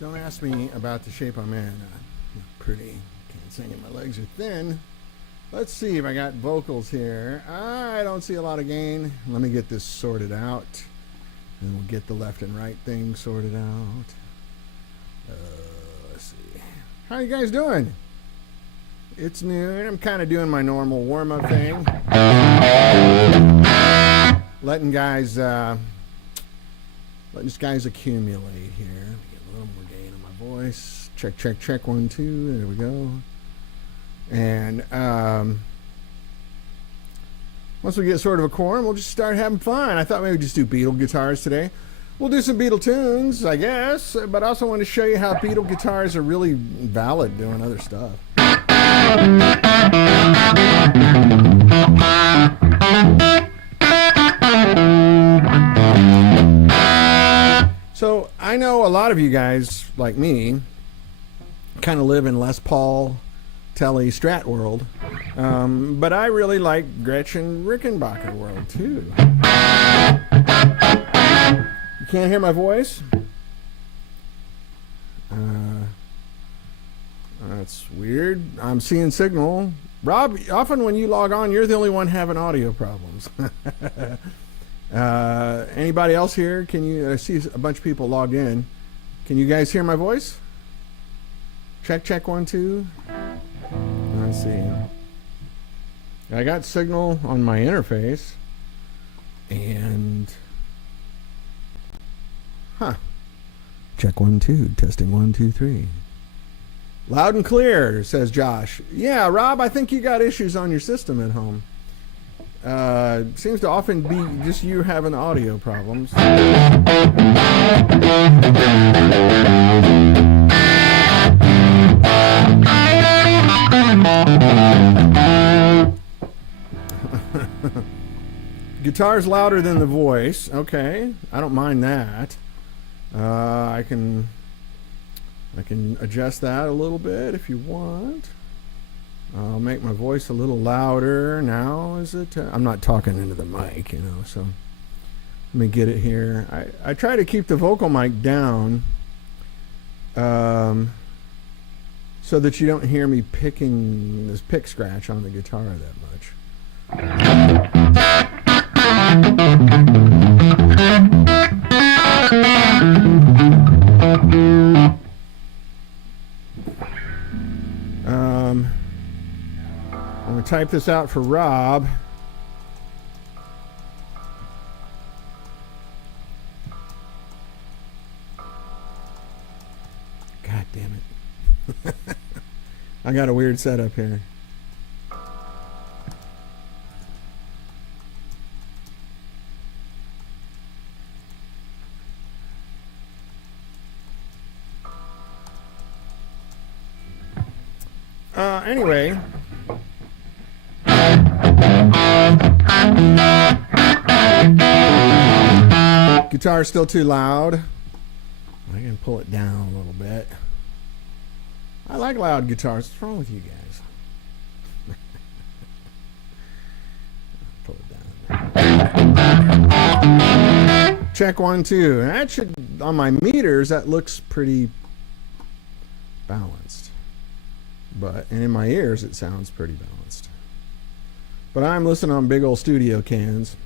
Don't ask me about the shape I'm in. I'm pretty. Can't sing it. My legs are thin. Let's see if I got vocals here. I don't see a lot of gain. Let me get this sorted out. And we'll get the left and right thing sorted out. Let's see. How you guys doing? It's noon. I'm kind of doing my normal warm-up thing. Letting guys accumulate here. Get a little more gain on my voice. Check, check, check. 1, 2. There we go. And once we get sort of a quorum, we'll just start having fun. I thought maybe we'd just do Beatle guitars today. We'll do some Beatle tunes, I guess, but I also want to show you how Beatle guitars are really valid doing other stuff. So I know a lot of you guys, like me, kind of live in Les Paul, Telly, Strat world, but I really like Gretchen Rickenbacker world too. You can't hear my voice? That's weird. I'm seeing signal. Rob, often when you log on, you're the only one having audio problems. Anybody else here? Can you I see a bunch of people logged in. Can you guys hear my voice? Check, check, 1, 2. Let's see. I got signal on my interface. And check 1, 2. Testing 1, 2, 3. Loud and clear, says Josh. Yeah, Rob, I think you got issues on your system at home. Seems to often be just you having audio problems. Guitar's louder than the voice. Okay, I don't mind that. I can adjust that a little bit if you want. I'll make my voice a little louder now. Is it? I'm not talking into the mic, you know. So let me get it here. I try to keep the vocal mic down, so that you don't hear me picking this pick scratch on the guitar that much. I'm going to type this out for Rob. God damn it. I got a weird setup here. Anyway. Guitar's still too loud. I can pull it down a little bit. I like loud guitars. What's wrong with you guys? Pull it down. Check 1, 2. That should, on my meters, that looks pretty balanced. and in my ears it sounds pretty balanced. But I'm listening on big old studio cans.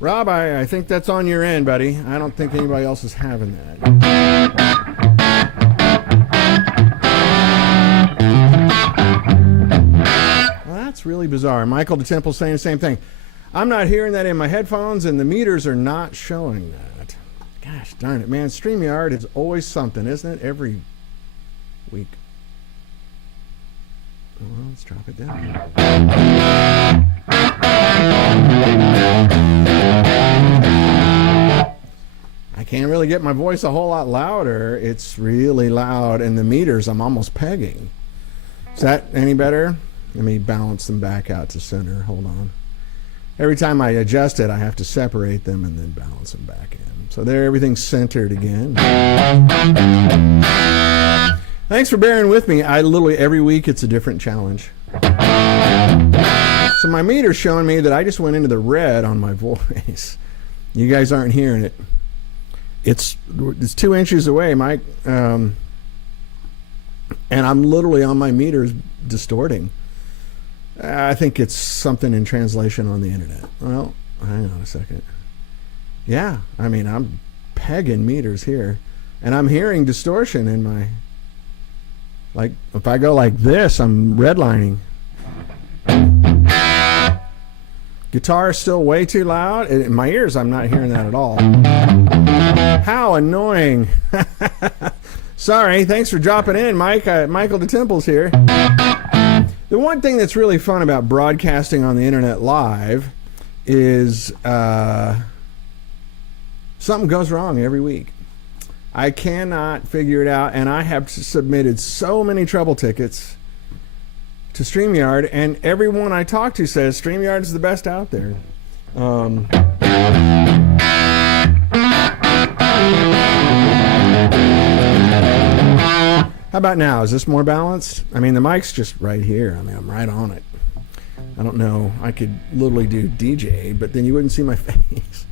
Rob, I think that's on your end, buddy. I don't think anybody else is having that. Well, that's really bizarre. Michael DeTemple saying the same thing. I'm not hearing that in my headphones, and the meters are not showing that. Gosh darn it, man. StreamYard is always something, isn't it? Every week. Well, let's drop it down. I can't really get my voice a whole lot louder. It's really loud, and the meters I'm almost pegging. Is that any better? Let me balance them back out to center. Hold on. Every time I adjust it, I have to separate them and then balance them back in. So there, everything's centered again. Thanks for bearing with me. I literally, every week, it's a different challenge. So my meter's showing me that I just went into the red on my voice. You guys aren't hearing it. It's 2 inches away, Mike. And I'm literally on my meters distorting. I think it's something in translation on the internet. Well, hang on a second. Yeah, I mean, I'm pegging meters here. And I'm hearing distortion in my... Like, if I go like this, I'm redlining. Guitar is still way too loud. In my ears, I'm not hearing that at all. How annoying. Sorry, thanks for dropping in, Mike. Michael DeTemple's here. The one thing that's really fun about broadcasting on the internet live is something goes wrong every week. I cannot figure it out, and I have submitted so many trouble tickets to StreamYard, and everyone I talk to says StreamYard is the best out there. How about now? Is this more balanced? I mean, the mic's just right here. I mean, I'm right on it. I don't know. I could literally do DJ, but then you wouldn't see my face.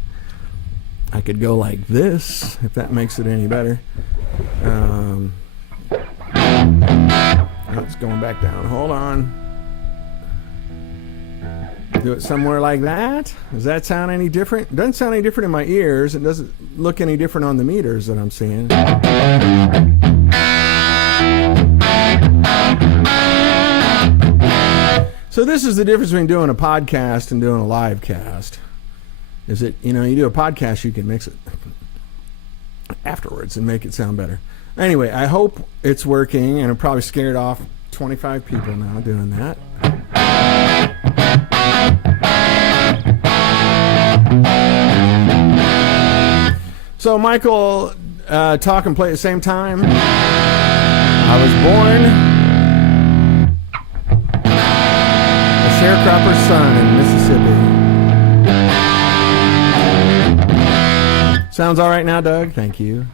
I could go like this, if that makes it any better. It's going back down. Hold on. Do it somewhere like that. Does that sound any different? It doesn't sound any different in my ears. It doesn't look any different on the meters that I'm seeing. So this is the difference between doing a podcast and doing a live cast. Is that, you do a podcast, you can mix it afterwards and make it sound better. Anyway, I hope it's working, and I'm probably scared off 25 people now doing that. So Michael, talk and play at the same time. I was born a sharecropper's son in Mississippi. Sounds all right now, Doug? Thank you.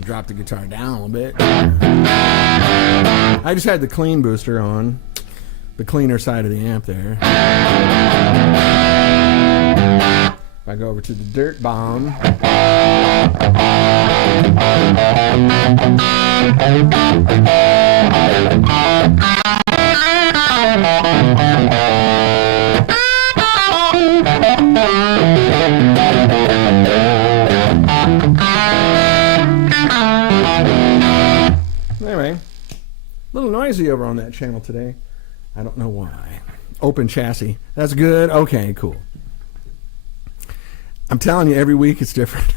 Drop the guitar down a little bit. I just had the clean booster on, the cleaner side of the amp there. If I go over to the dirt bomb. Anyway, a little noisy over on that channel today. I don't know why. Open chassis. That's good. Okay, cool. I'm telling you, every week it's different.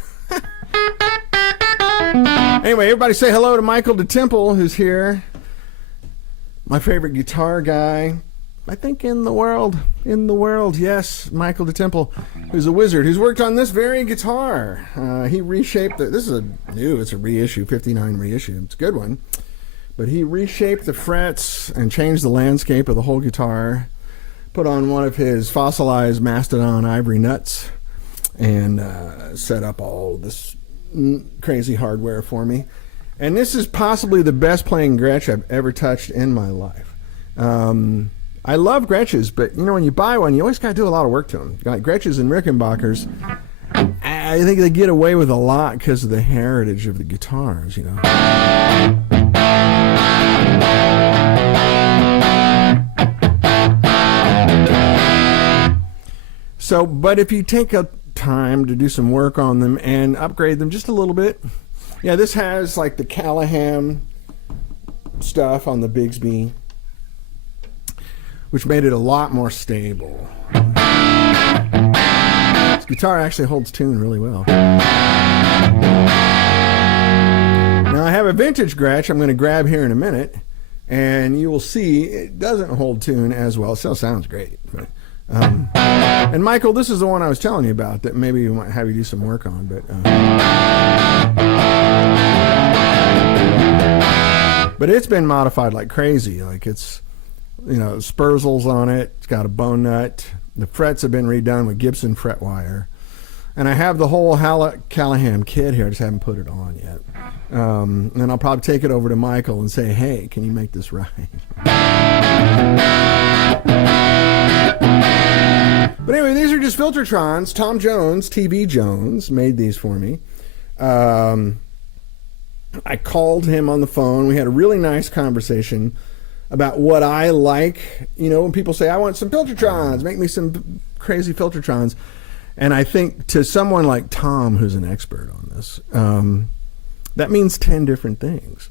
Anyway, everybody say hello to Michael DeTemple, who's here. My favorite guitar guy, I think, in the world. In the world, yes, Michael DeTemple, who's a wizard, who's worked on this very guitar. He reshaped it. This is it's a reissue, 59 reissue. It's a good one. But he reshaped the frets and changed the landscape of the whole guitar, put on one of his fossilized Mastodon ivory nuts, and set up all this crazy hardware for me. And this is possibly the best playing Gretsch I've ever touched in my life. I love Gretches, but when you buy one, you always got to do a lot of work to them. Like Gretches and Rickenbackers, I think they get away with a lot because of the heritage of the guitars, So, but if you take a time to do some work on them and upgrade them just a little bit, yeah, this has like the Callahan stuff on the Bigsby, which made it a lot more stable. This guitar actually holds tune really well. Now I have a vintage Gretsch I'm going to grab here in a minute, and you will see it doesn't hold tune as well. It still sounds great. But, and Michael, this is the one I was telling you about that maybe we might have you do some work on. But it's been modified like crazy. Like it's, Spurzels on it. It's got a bone nut. The frets have been redone with Gibson fret wire. And I have the whole Callahan kit here. I just haven't put it on yet. And I'll probably take it over to Michael and say, hey, can you make this right? But anyway, these are just Filtertrons. Tom Jones, TV Jones, made these for me. I called him on the phone. We had a really nice conversation about what I like. When people say, I want some Filtertrons, make me some crazy Filtertrons. And I think to someone like Tom, who's an expert on this, that means 10 different things.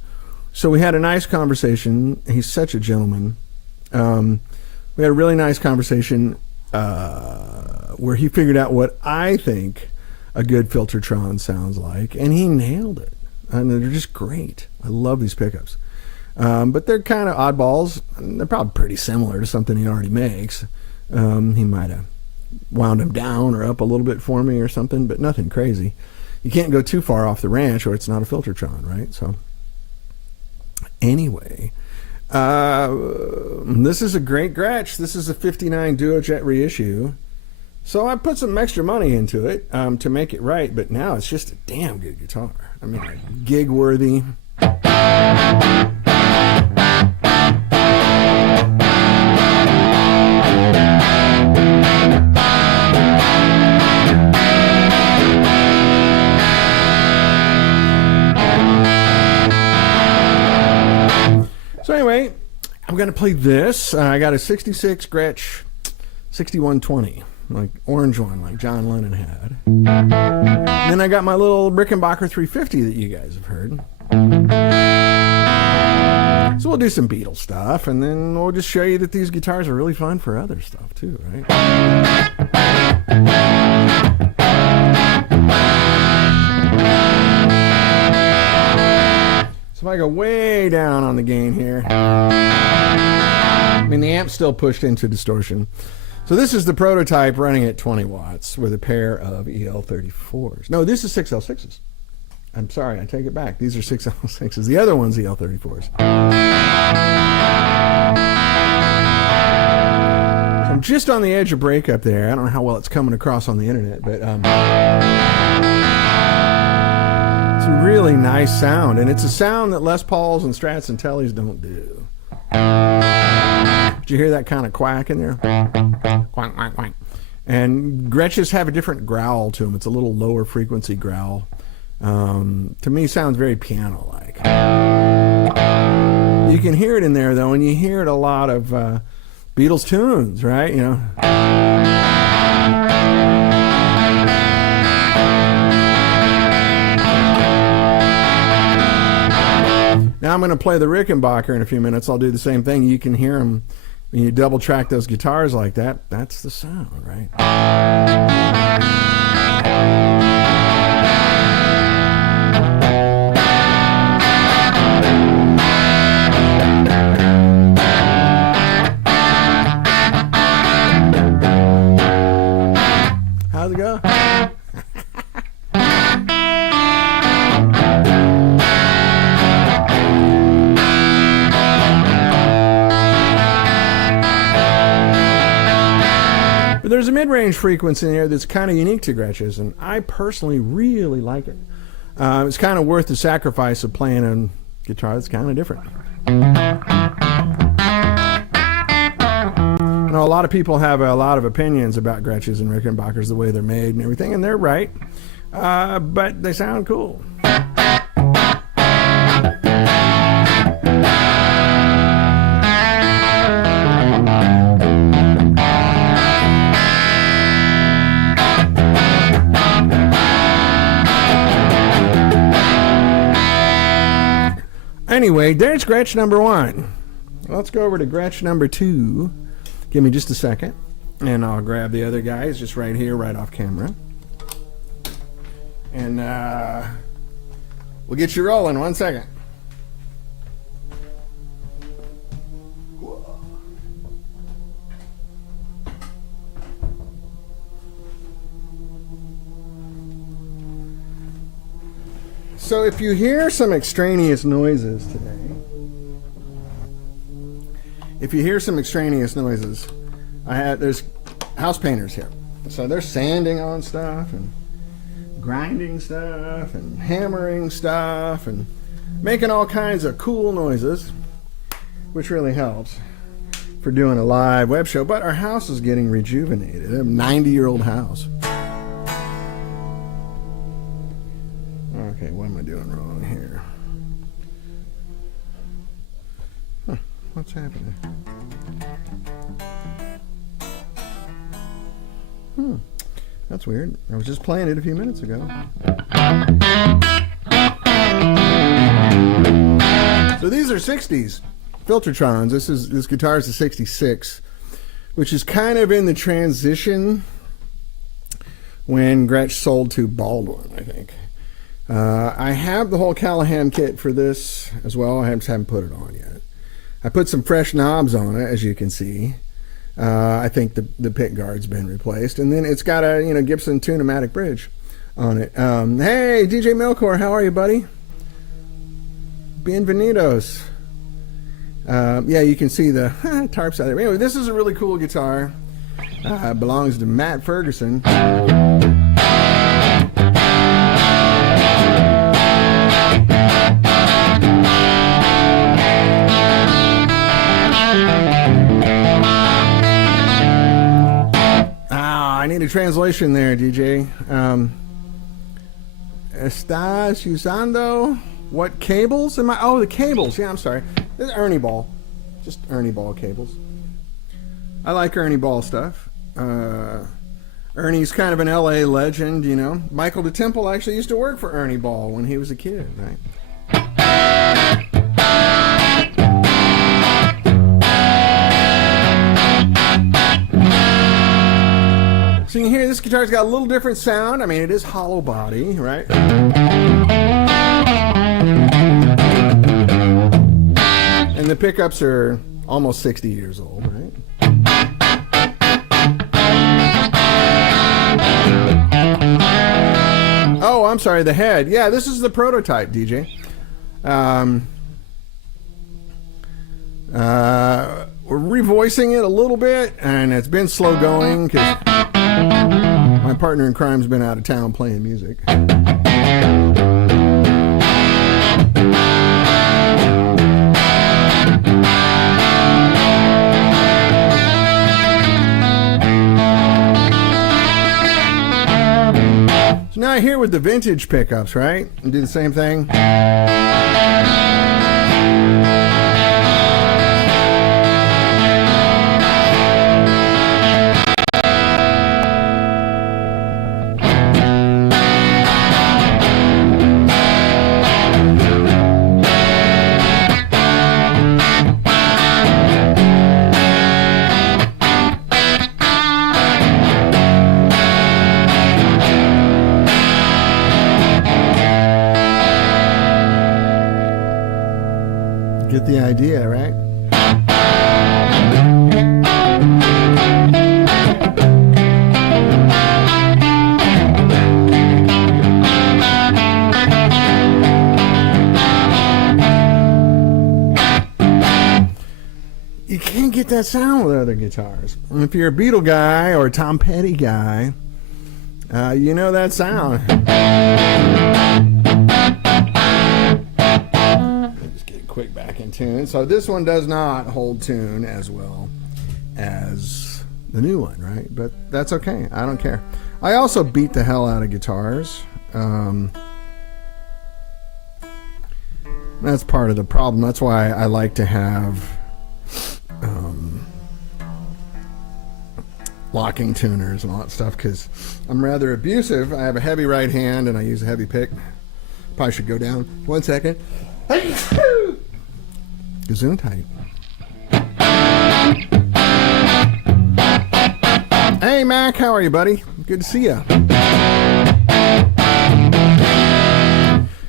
So we had a nice conversation. He's such a gentleman. We had a really nice conversation where he figured out what I think a good Filtertron sounds like, and he nailed it. And they're just great. I love these pickups. But they're kind of oddballs. They're probably pretty similar to something he already makes. He might have wound them down or up a little bit for me or something, but nothing crazy. You can't go too far off the ranch or it's not a Filtertron, right? So anyway, this is a great Gretsch. This is a 59 Duojet reissue. So I put some extra money into it to make it right, but now it's just a damn good guitar. I mean, gig worthy. So anyway, I'm going to play this. I got a 66 Gretsch 6120. Like orange one, like John Lennon had. And then I got my little Rickenbacker 350 that you guys have heard. So we'll do some Beatle stuff, and then we'll just show you that these guitars are really fun for other stuff too, right? So if I go way down on the gain here, I mean the amp's still pushed into distortion. So this is the prototype running at 20 watts with a pair of EL34s. No, this is 6L6s. I'm sorry, I take it back. These are 6L6s. The other one's EL34s. So I'm just on the edge of breakup there. I don't know how well it's coming across on the internet, but it's a really nice sound. And it's a sound that Les Pauls and Strats and Tellys don't do. Did you hear that kind of quack in there? Quack, quack, quack. And Gretches have a different growl to them. It's a little lower frequency growl. To me, sounds very piano-like. You can hear it in there, though, and you hear it a lot of Beatles tunes, right? Now I'm going to play the Rickenbacker in a few minutes. I'll do the same thing. You can hear them when you double track those guitars like that. That's the sound, right? How's it go? But there's a mid-range frequency in there that's kind of unique to Gretches, and I personally really like it. It's kind of worth the sacrifice of playing a guitar that's kind of different. know a lot of people have a lot of opinions about Gretsch's and Rickenbackers, the way they're made and everything, and they're right. But they sound cool. Anyway, there's Gretsch number 1. Let's go over to Gretsch number 2. Give me just a second, and I'll grab the other guys just right here, right off camera. And we'll get you rolling. 1 second. So if you hear some extraneous noises today, there's house painters here. So they're sanding on stuff and grinding stuff and hammering stuff and making all kinds of cool noises, which really helps for doing a live web show. But our house is getting rejuvenated. A 90-year-old house. Okay, what am I doing wrong here? Huh, what's happening? That's weird. I was just playing it a few minutes ago. So these are 60s Filtertrons. This guitar is a 66, which is kind of in the transition when Gretsch sold to Baldwin, I think. I have the whole Callahan kit for this as well. I just haven't put it on yet. I put some fresh knobs on it, as you can see. I think the pick guard's been replaced, and then it's got a Gibson Tune-O-Matic bridge on it. Hey, DJ Milcor, how are you, buddy? Bienvenidos. Yeah, you can see the tarps out there. Anyway, this is a really cool guitar. Belongs to Matt Ferguson. I need a translation there, DJ. Estás usando what cables? Oh, the cables. Yeah, I'm sorry. This is Ernie Ball. Just Ernie Ball cables. I like Ernie Ball stuff. Ernie's kind of an LA legend, you know. Michael DeTemple actually used to work for Ernie Ball when he was a kid, right? So you can hear this guitar's got a little different sound. I mean, it is hollow body, right? And the pickups are almost 60 years old, right? Oh, I'm sorry, the head. Yeah, this is the prototype, DJ. We're revoicing it a little bit, and it's been slow going because my partner in crime's been out of town playing music. So now here with the vintage pickups, right? And do the same thing. Get the idea, right? You can't get that sound with other guitars. If you're a Beatle guy or a Tom Petty guy, you know that sound. Quick back in tune. So this one does not hold tune as well as the new one, right? But that's okay. I don't care. I also beat the hell out of guitars. That's part of the problem. That's why I like to have locking tuners and all that stuff, because I'm rather abusive. I have a heavy right hand and I use a heavy pick. Probably should go down. 1 second. Gesundheit. Hey Mac, how are you, buddy? Good to see you.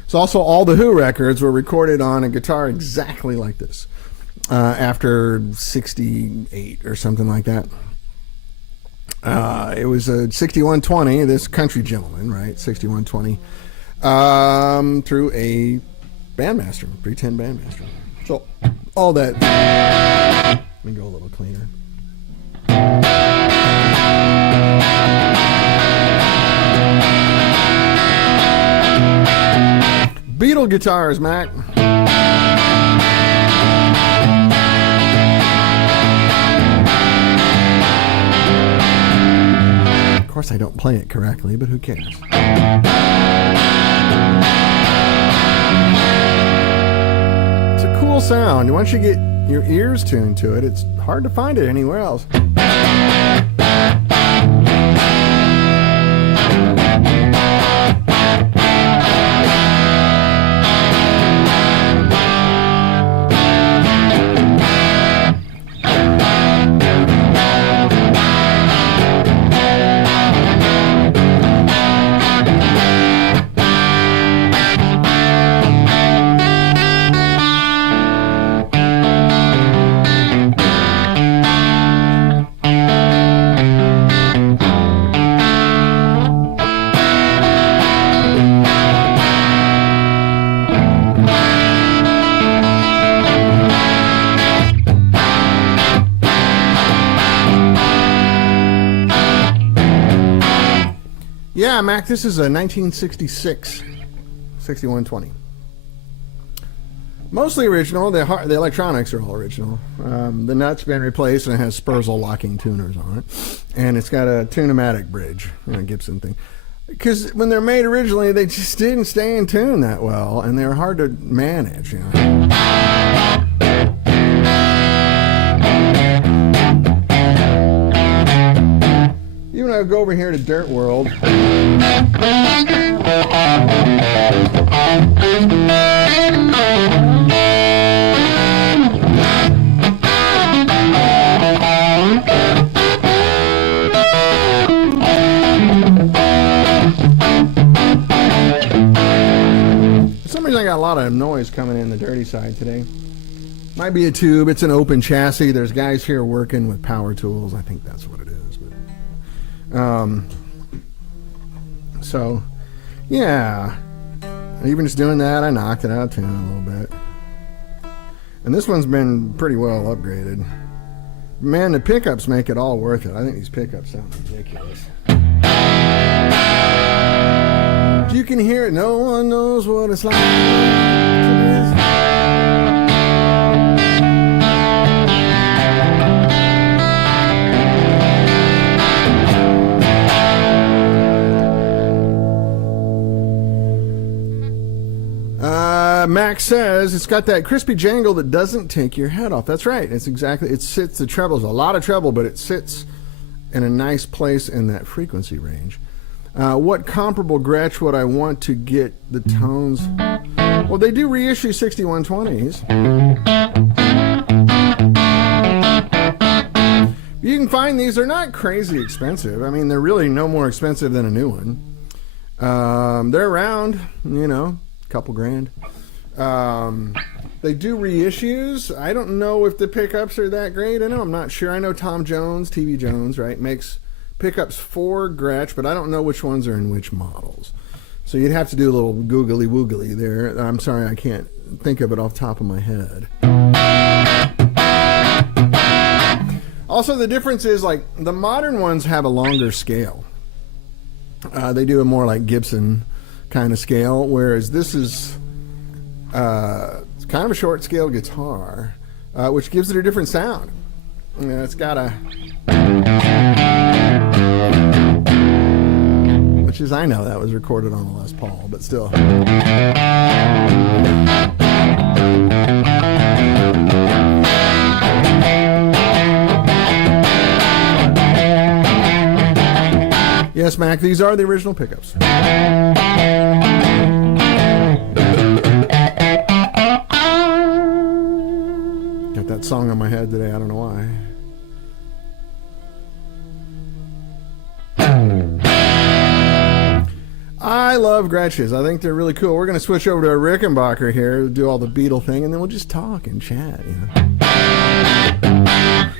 So also all the Who records were recorded on a guitar exactly like this. After 68 or something like that. It was a 6120, this country gentleman, right? 6120, through a Bandmaster, 310 Bandmaster. So all that. Let me go a little cleaner. Beatle guitars, Mac. Of course, I don't play it correctly, but who cares? It's a cool sound. Once you get your ears tuned to it, it's hard to find it anywhere else. Yeah, Mac, this is a 1966 6120. Mostly original. The electronics are all original. The nut's been replaced and it has Spurzl locking tuners on it. And it's got a Tune-o-matic bridge, a Gibson thing. Because when they're made originally, they just didn't stay in tune that well, and they were hard to manage, you know. Even when I go over here to Dirt World. For some reason I got a lot of noise coming in the dirty side today. Might be a tube. It's an open chassis. There's guys here working with power tools. I think that's what it is. So yeah, even just doing that, I knocked it out of tune a little bit. And this one's been pretty well upgraded. Man, the pickups make it all worth it. I think these pickups sound ridiculous. You can hear it. No one knows what it's like. Max says it's got that crispy jangle that doesn't take your head off. That's right. It's exactly. It sits. The treble's a lot of treble, but it sits in a nice place in that frequency range. What comparable Gretsch would I want to get the tones? Well, they do reissue 6120s. You can find these. They're not crazy expensive. I mean, they're really no more expensive than a new one. They're around, you know, a couple grand. They do reissues. I don't know if the pickups are that great. I'm not sure. I know Tom Jones, TV Jones, right, makes pickups for Gretsch, but I don't know which ones are in which models. So you'd have to do a little googly woogly there. I'm sorry, I can't think of it off the top of my head. Also, the difference is, like, the modern ones have a longer scale. They do a more like Gibson kind of scale, whereas this is it's kind of a short scale guitar, which gives it a different sound. Yeah, it's got a... Which is, I know that was recorded on the Les Paul, but still. Yes, Mac, these are the original pickups. Got that song on my head today, I don't know why. I love Gretches. I think they're really cool. We're going to switch over to a Rickenbacker here, do all the Beatle thing, and then we'll just talk and chat, you know.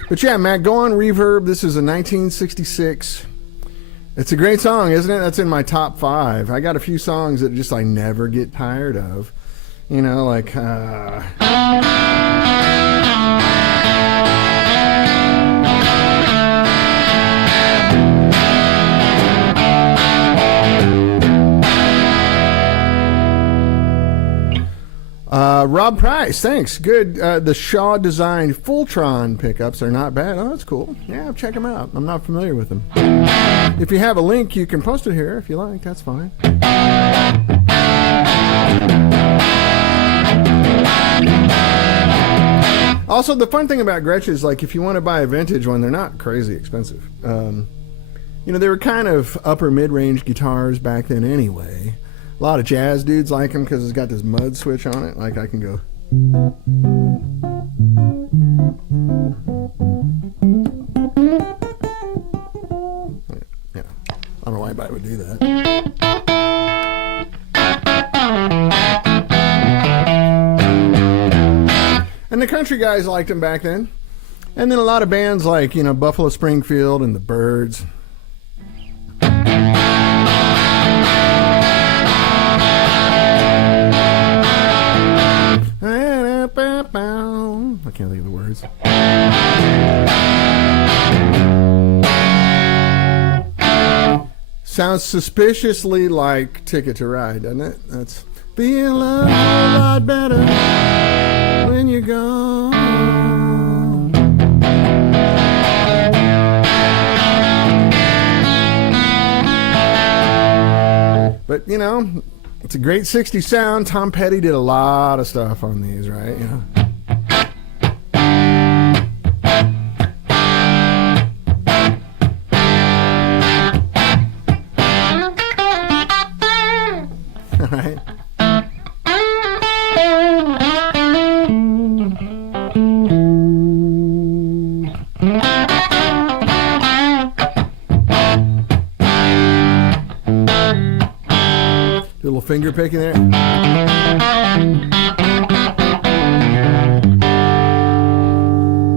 But yeah, Mac, go on Reverb. This is a 1966. It's a great song, isn't it? That's in my top 5. I got a few songs that just I never get tired of. You know, like... Rob Price, thanks. Good. The Shaw designed Fulltron pickups are not bad. Oh, that's cool. Yeah, check them out. I'm not familiar with them. If you have a link, you can post it here if you like. That's fine. Also, the fun thing about Gretsch is, like, if you want to buy a vintage one, they're not crazy expensive. You know, they were kind of upper mid-range guitars back then anyway. A lot of jazz dudes like them because it's got this mud switch on it. Like I can go. Yeah, I don't know why anybody would do that. And the country guys liked them back then. And then a lot of bands like, you know, Buffalo Springfield and the Byrds. I can't think of the words. Sounds suspiciously like Ticket to Ride, doesn't it? That's feel a whole lot better when you're gone. But, you know, it's a great 60s sound. Tom Petty did a lot of stuff on these, right? You know. All right. Little finger picking there.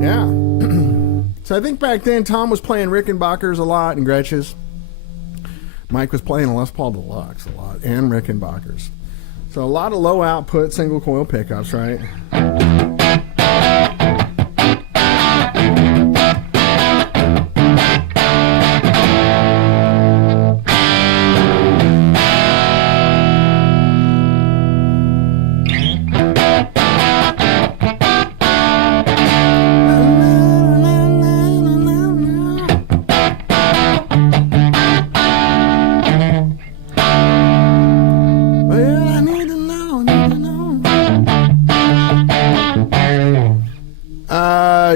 Yeah. So I think back then Tom was playing Rickenbackers a lot and Gretches. Mike was playing a Les Paul Deluxe a lot and Rickenbackers. So a lot of low output single coil pickups, right?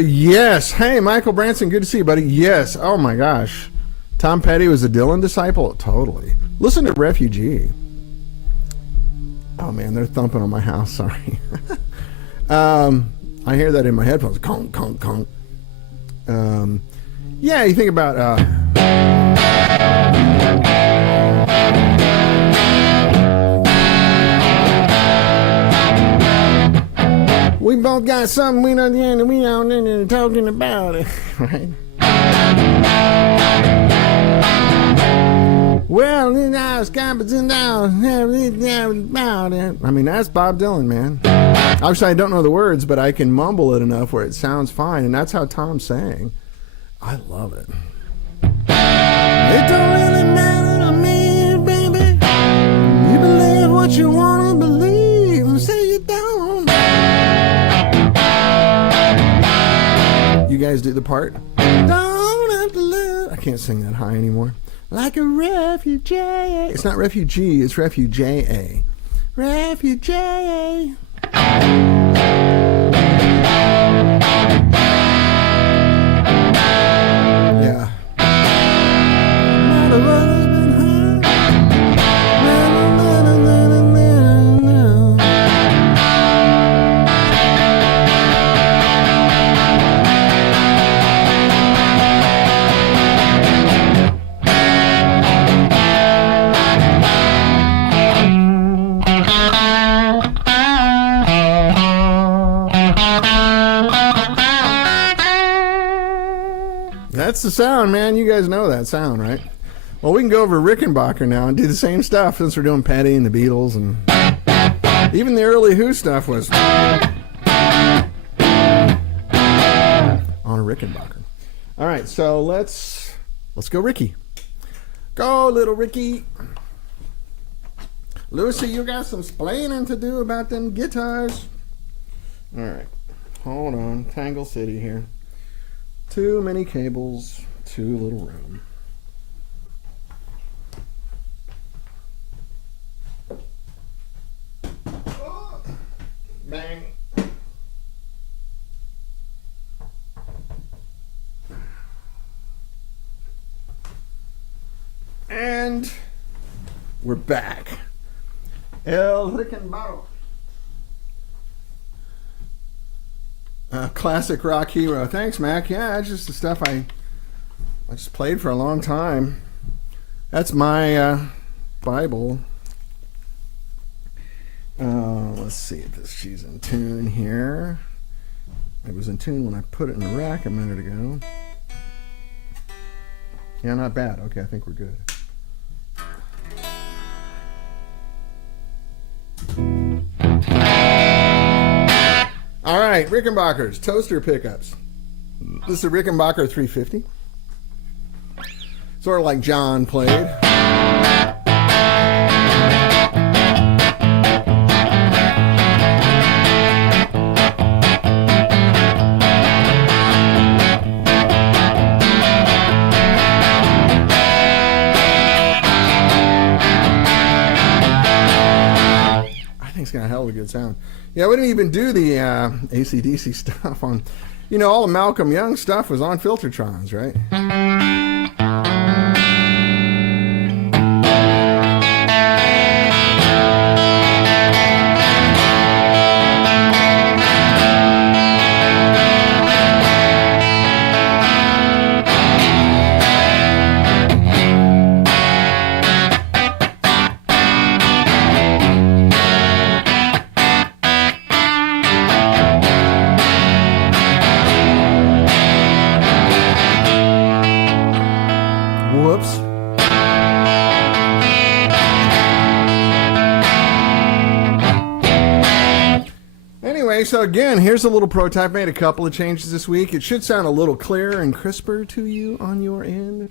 Yes. Hey, Michael Branson, good to see you, buddy. Yes. Oh, my gosh. Tom Petty was a Dylan disciple? Totally. Listen to Refugee. Oh, man, they're thumping on my house. Sorry. I hear that in my headphones. Conk, conk, conk. Yeah, you think about... we both got something we know the end and we don't talking about it, right? Well, it's about it. I mean, that's Bob Dylan, man. Obviously, I don't know the words, but I can mumble it enough where it sounds fine, and that's how Tom sang. I love it. It don't really matter to me, baby. You believe what you want to believe and say you don't. You guys do the part. Don't have to live. I can't sing that high anymore. Like a refugee. It's not refugee, it's refugee. Refugee. Yeah. That's the sound, man. You guys know that sound, right? Well, we can go over Rickenbacker now and do the same stuff since we're doing Petty and the Beatles, and even the early Who stuff was on a Rickenbacker. All right, so let's go, Ricky. Go, little Ricky. Lucy, you got some splaining to do about them guitars. All right, hold on. Tangle City here. Too many cables, too little room. Oh, bang. And we're back. El Rickenbacker. Classic rock hero. Thanks, Mac. Yeah, it's just the stuff I just played for a long time. That's my Bible. Let's see if she's in tune here. It was in tune when I put it in the rack a minute ago. Yeah, not bad. Okay, I think we're good. All right, Rickenbacker's toaster pickups. This is a Rickenbacker 350. Sort of like John played. It's got a hell of a good sound. Yeah, we didn't even do the AC/DC stuff on, all the Malcolm Young stuff was on Filtertrons, right? So again, here's a little prototype. Made a couple of changes this week. It should sound a little clearer and crisper to you on your end.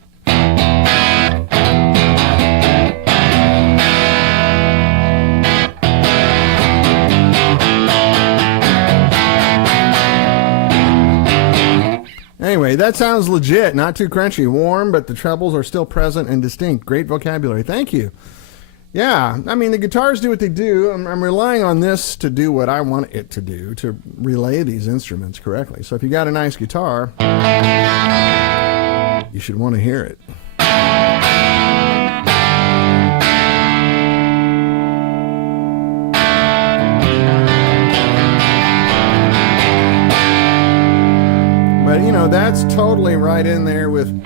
Anyway, that sounds legit. Not too crunchy. Warm, but the trebles are still present and distinct. Great vocabulary. Thank you. Yeah, I mean, the guitars do what they do. I'm relying on this to do what I want it to do, to relay these instruments correctly. So if you got a nice guitar, you should want to hear it. But, that's totally right in there with...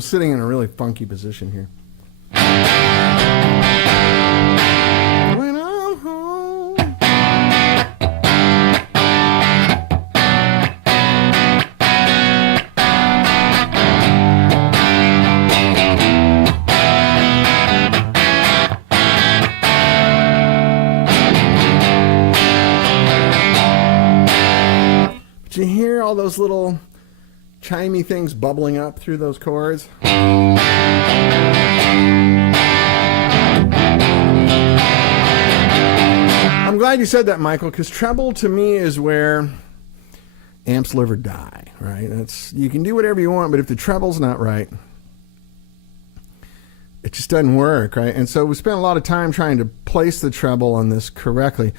Sitting in a really funky position here. When I'm home. those little chimey things bubbling up through those chords? I'm glad you said that, Michael, because treble to me is where amps live or die, right? You can do whatever you want, but if the treble's not right, it just doesn't work, right? And so we spent a lot of time trying to place the treble on this correctly.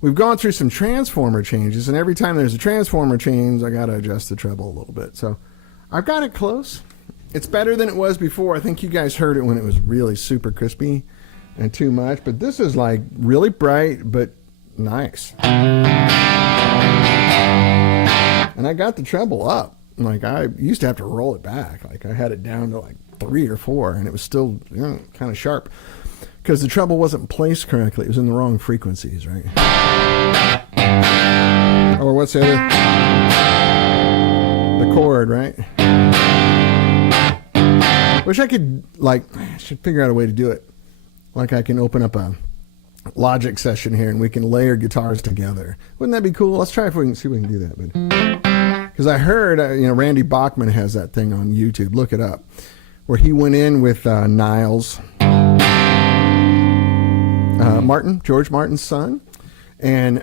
We've gone through some transformer changes, and every time there's a transformer change, I got to adjust the treble a little bit. So I've got it close. It's better than it was before. I think you guys heard it when it was really super crispy and too much, but this is like really bright, but nice. And I got the treble up. Like, I used to have to roll it back. Like, I had it down to like 3 or 4, and it was still, kind of sharp because the treble wasn't placed correctly. It was in the wrong frequencies, right? Or what's the other? The chord, right? Wish I could, I should figure out a way to do it. Like, I can open up a Logic session here and we can layer guitars together. Wouldn't that be cool? Let's try if we can see if we can do that. Because I heard, Randy Bachman has that thing on YouTube. Look it up. Where he went in with Niles Martin, George Martin's son, and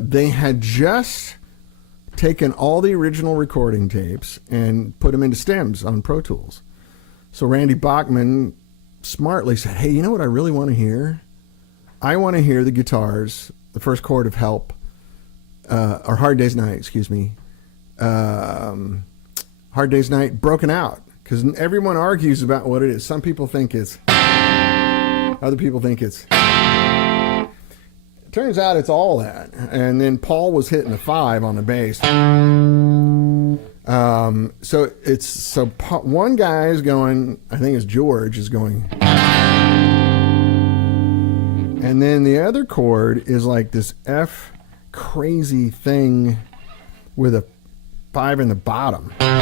they had just taken all the original recording tapes and put them into stems on Pro Tools. So Randy Bachman smartly said, hey, you know what I really want to hear? I want to hear the guitars, the first chord of Help, or Hard Day's Night, excuse me. Hard Day's Night broken out, because everyone argues about what it is. Some people think it's, other people think it's, it turns out it's all that. And then Paul was hitting a 5 on the bass. So one guy is going, I think it's George, is going, and then the other chord is like this F crazy thing with a 5 in the bottom, right?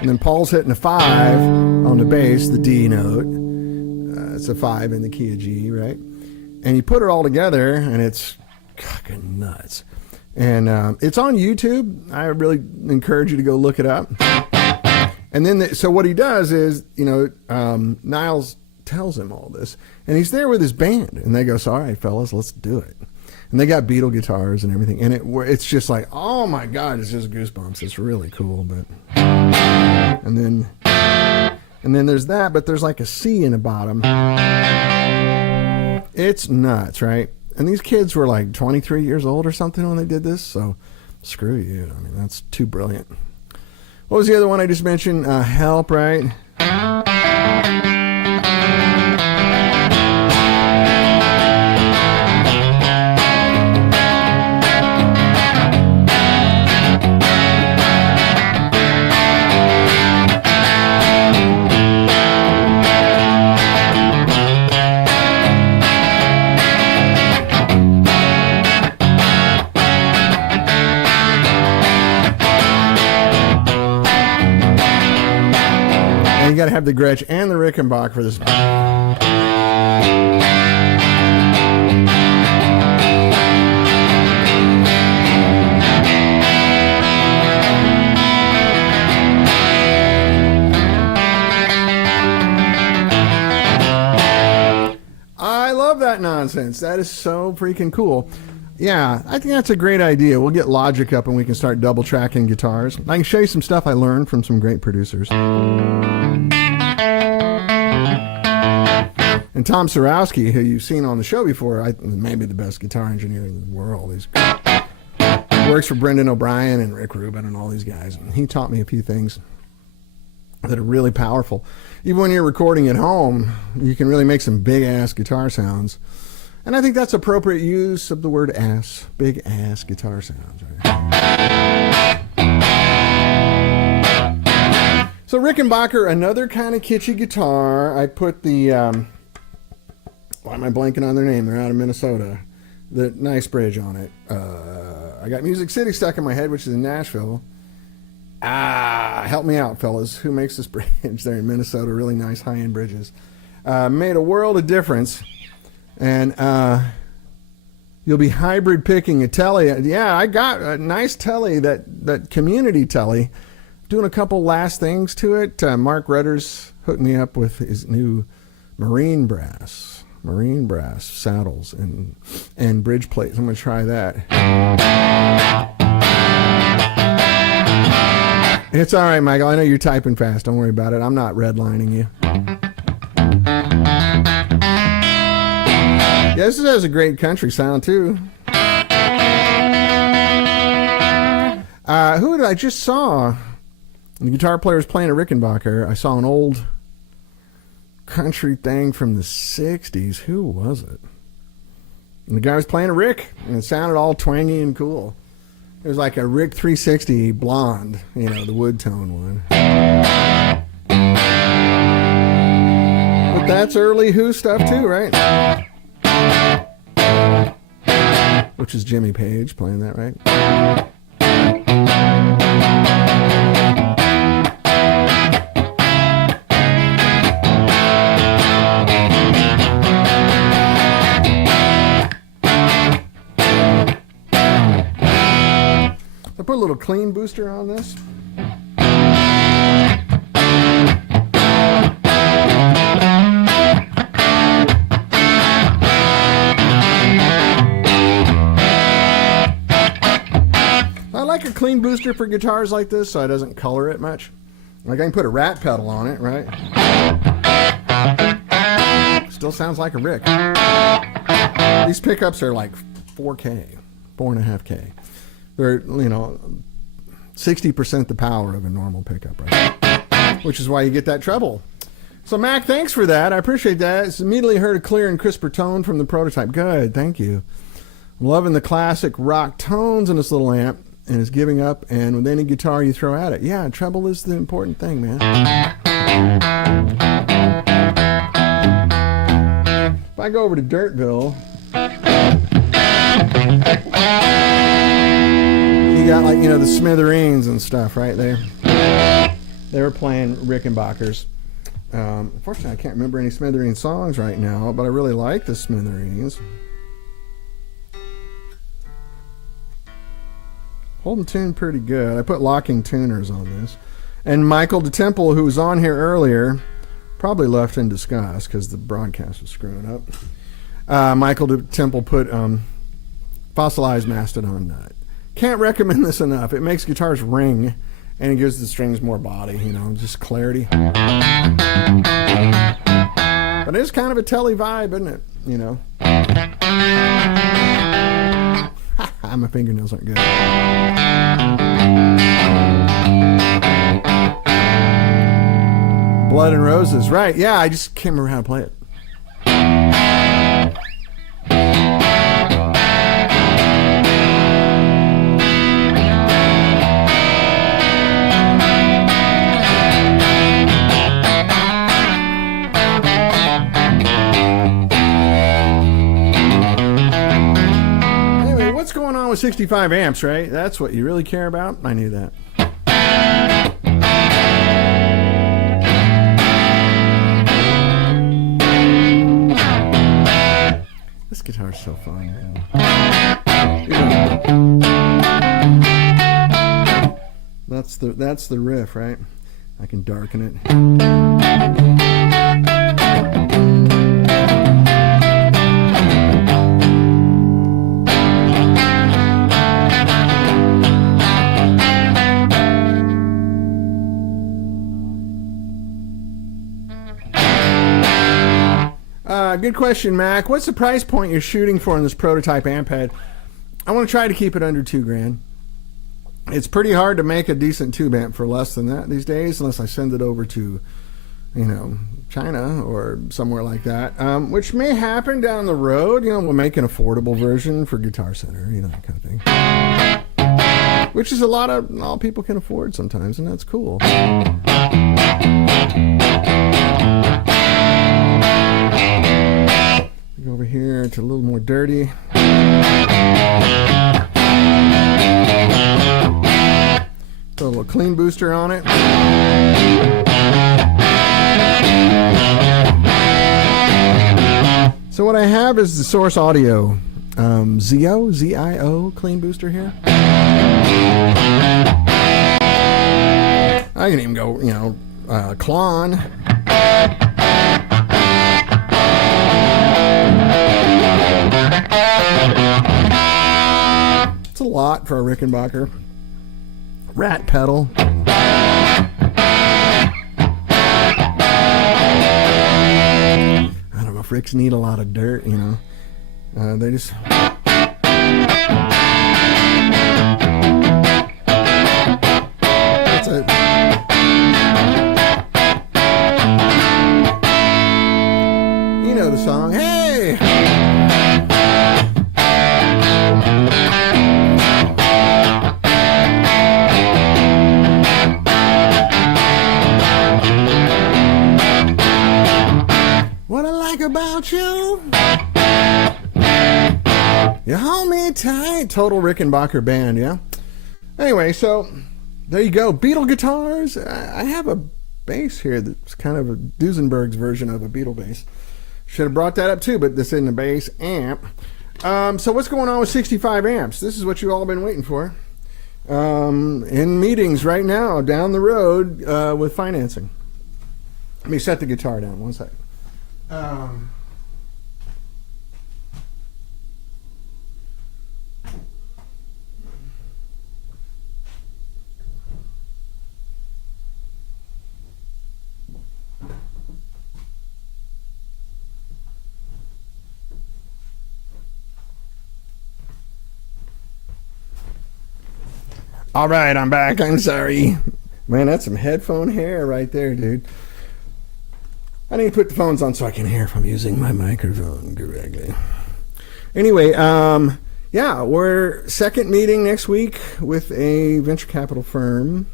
And then Paul's hitting a 5 on the bass, the D note. It's a 5 in the key of G, right? And you put it all together, and it's fucking nuts. And it's on YouTube. I really encourage you to go look it up. And then, so what he does is, Niles tells him all this, and he's there with his band, and they go, all right, fellas, let's do it. And they got Beatle guitars and everything, and it's just like, oh my God, it's just goosebumps. It's really cool, but and then there's that, but there's like a C in the bottom. It's nuts, right? And these kids were like 23 years old or something when they did this, so screw you. I mean, that's too brilliant. What was the other one I just mentioned? Help, right? You got to have the Gretsch and the Rickenbach for this. I love that nonsense. That is so freaking cool. Yeah, I think that's a great idea. We'll get Logic up and we can start double tracking guitars. I can show you some stuff I learned from some great producers. And Tom Sorowski, who you've seen on the show before, maybe the best guitar engineer in the world. He works for Brendan O'Brien and Rick Rubin and all these guys. And he taught me a few things that are really powerful. Even when you're recording at home, you can really make some big-ass guitar sounds. And I think that's appropriate use of the word ass. Big-ass guitar sounds, right? So Rickenbacker, another kind of kitschy guitar. I put the, why am I blanking on their name? They're out of Minnesota. The nice bridge on it. I got Music City stuck in my head, which is in Nashville. Help me out, fellas. Who makes this bridge? They're in Minnesota. Really nice high-end bridges. Made a world of difference. And you'll be hybrid picking a telly. Yeah, I got a nice telly, that community telly. Doing a couple last things to it. Mark Rutter's hooked me up with his new marine brass saddles and bridge plates. I'm going to try that. It's all right, Michael. I know you're typing fast. Don't worry about it. I'm not redlining you. Yeah, this has a great country sound, too. Who did I just saw? The guitar player was playing a Rickenbacker. I saw an old country thing from the 60s. Who was it? And the guy was playing a Rick, and it sounded all twangy and cool. It was like a Rick 360 blonde, the wood tone one. But that's early Who stuff too, right? Which is Jimmy Page playing that, right? I put a little clean booster on this. I like a clean booster for guitars like this so it doesn't color it much. Like I can put a rat pedal on it, right? Still sounds like a Rick. These pickups are like 4K, 4.5K. They're, 60% the power of a normal pickup, right? Which is why you get that treble. So, Mac, thanks for that. I appreciate that. It's immediately heard a clear and crisper tone from the prototype. Good, thank you. I'm loving the classic rock tones in this little amp, and it's giving up, and with any guitar you throw at it. Yeah, treble is the important thing, man. If I go over to Dirtville... You got the Smithereens and stuff right there. They were playing Rickenbackers. Unfortunately, I can't remember any Smithereen songs right now, but I really like the Smithereens. Holding tune pretty good. I put locking tuners on this. And Michael DeTemple, who was on here earlier, probably left in disgust because the broadcast was screwing up. Michael DeTemple put fossilized mastodon nut. Can't recommend this enough. It makes guitars ring, and it gives the strings more body, just clarity. But it's kind of a telly vibe, isn't it? My fingernails aren't good. Blood and Roses, right? Yeah, I just can't remember how to play it. What's going on with 65 amps, right? That's what you really care about? I knew that. This guitar's so fun, man. That's the riff, right? I can darken it. Good question, Mac. What's the price point you're shooting for in this prototype amp head? I want to try to keep it under $2,000. It's pretty hard to make a decent tube amp for less than that these days, unless I send it over to, China or somewhere like that, which may happen down the road. We'll make an affordable version for Guitar Center, that kind of thing. Which is all people can afford sometimes, and that's cool. Go over here to a little more dirty. Put a little clean booster on it. So what I have is the Source Audio Zio, Z-I-O clean booster here. I can even go, Klon. It's a lot for a Rickenbacker. Rat pedal. I don't know if Ricks need a lot of dirt, they just... That's it. You know the song. Hey! What I like about you, you hold me tight. Total Rickenbacker band, yeah? Anyway, so there you go. Beatle guitars. I have a bass here that's kind of a Duesenberg's version of a Beatle bass. Should have brought that up too, but this isn't a bass amp. So what's going on with 65 amps? This is what you've all been waiting for. In meetings right now down the road with financing. Let me set the guitar down 1 second. All right, I'm back. I'm sorry. Man, that's some headphone hair right there, dude. I need to put the phones on so I can hear if I'm using my microphone correctly. Anyway, yeah, we're second meeting next week with a venture capital firm.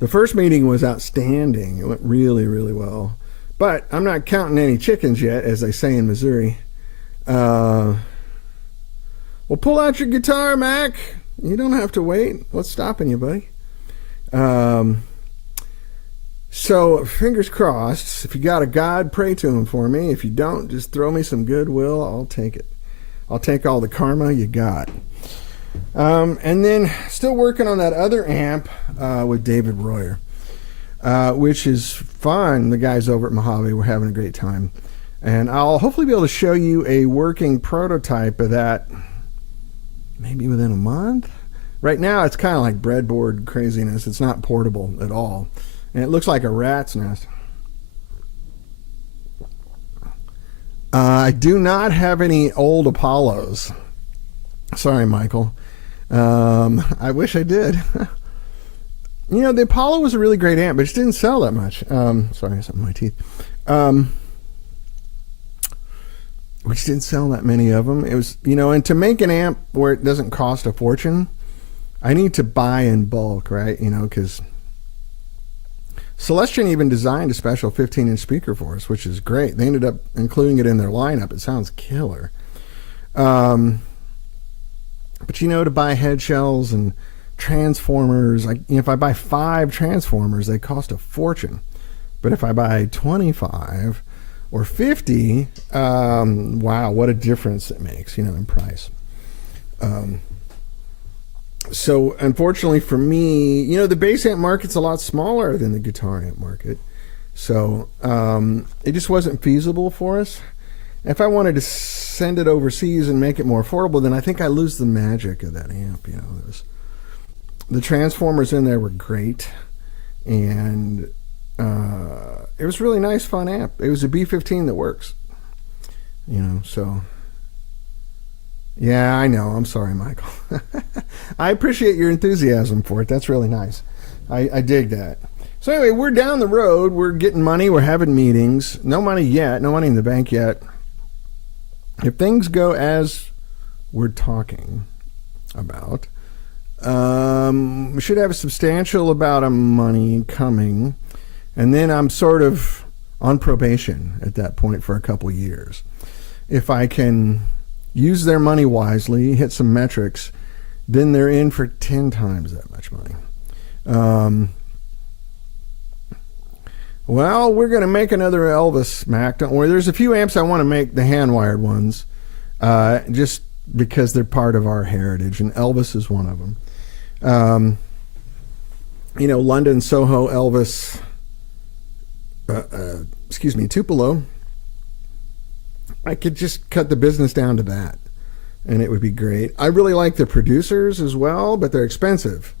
The first meeting was outstanding. It went really, really well. But I'm not counting any chickens yet, as they say in Missouri. Well, pull out your guitar, Mac. You don't have to wait. What's stopping you, buddy? So, fingers crossed. If you got a God, pray to him for me. If you don't, just throw me some goodwill. I'll take it. I'll take all the karma you got. And then, still working on that other amp with David Royer, which is fun. The guys over at Mojave were having a great time. And I'll hopefully be able to show you a working prototype of that maybe within a month. Right now, it's kind of like breadboard craziness. It's not portable at all. And it looks like a rat's nest. I do not have any old Apollos. Sorry, Michael. I wish I did. The Apollo was a really great amp, but it didn't sell that much. Sorry, something in my teeth. Which didn't sell that many of them. It was, and to make an amp where it doesn't cost a fortune, I need to buy in bulk, right? Because Celestion even designed a special 15-inch speaker for us, which is great. They ended up including it in their lineup. It sounds killer. But to buy head shells and transformers, if I buy 5 transformers, they cost a fortune. But if I buy 25 or 50, wow, what a difference it makes, in price. So unfortunately for me, the bass amp market's a lot smaller than the guitar amp market. So it just wasn't feasible for us. If I wanted to send it overseas and make it more affordable, then I think I lose the magic of that amp. The transformers in there were great, and it was really nice, fun amp. It was a B15 that works, so yeah, I know. I'm sorry, Michael. I appreciate your enthusiasm for it. That's really nice. I dig that. So anyway, we're down the road. We're getting money. We're having meetings. No money yet. No money in the bank yet. If things go as we're talking about, we should have a substantial amount of money coming. And then I'm sort of on probation at that point for a couple years. If I can use their money wisely, hit some metrics, then they're in for 10 times that much money. Well, we're going to make another Elvis Mac. Don't worry. There's a few amps I want to make, the hand-wired ones, just because they're part of our heritage, and Elvis is one of them. London, Soho, Elvis, Tupelo. I could just cut the business down to that, and it would be great. I really like the producers as well, but they're expensive.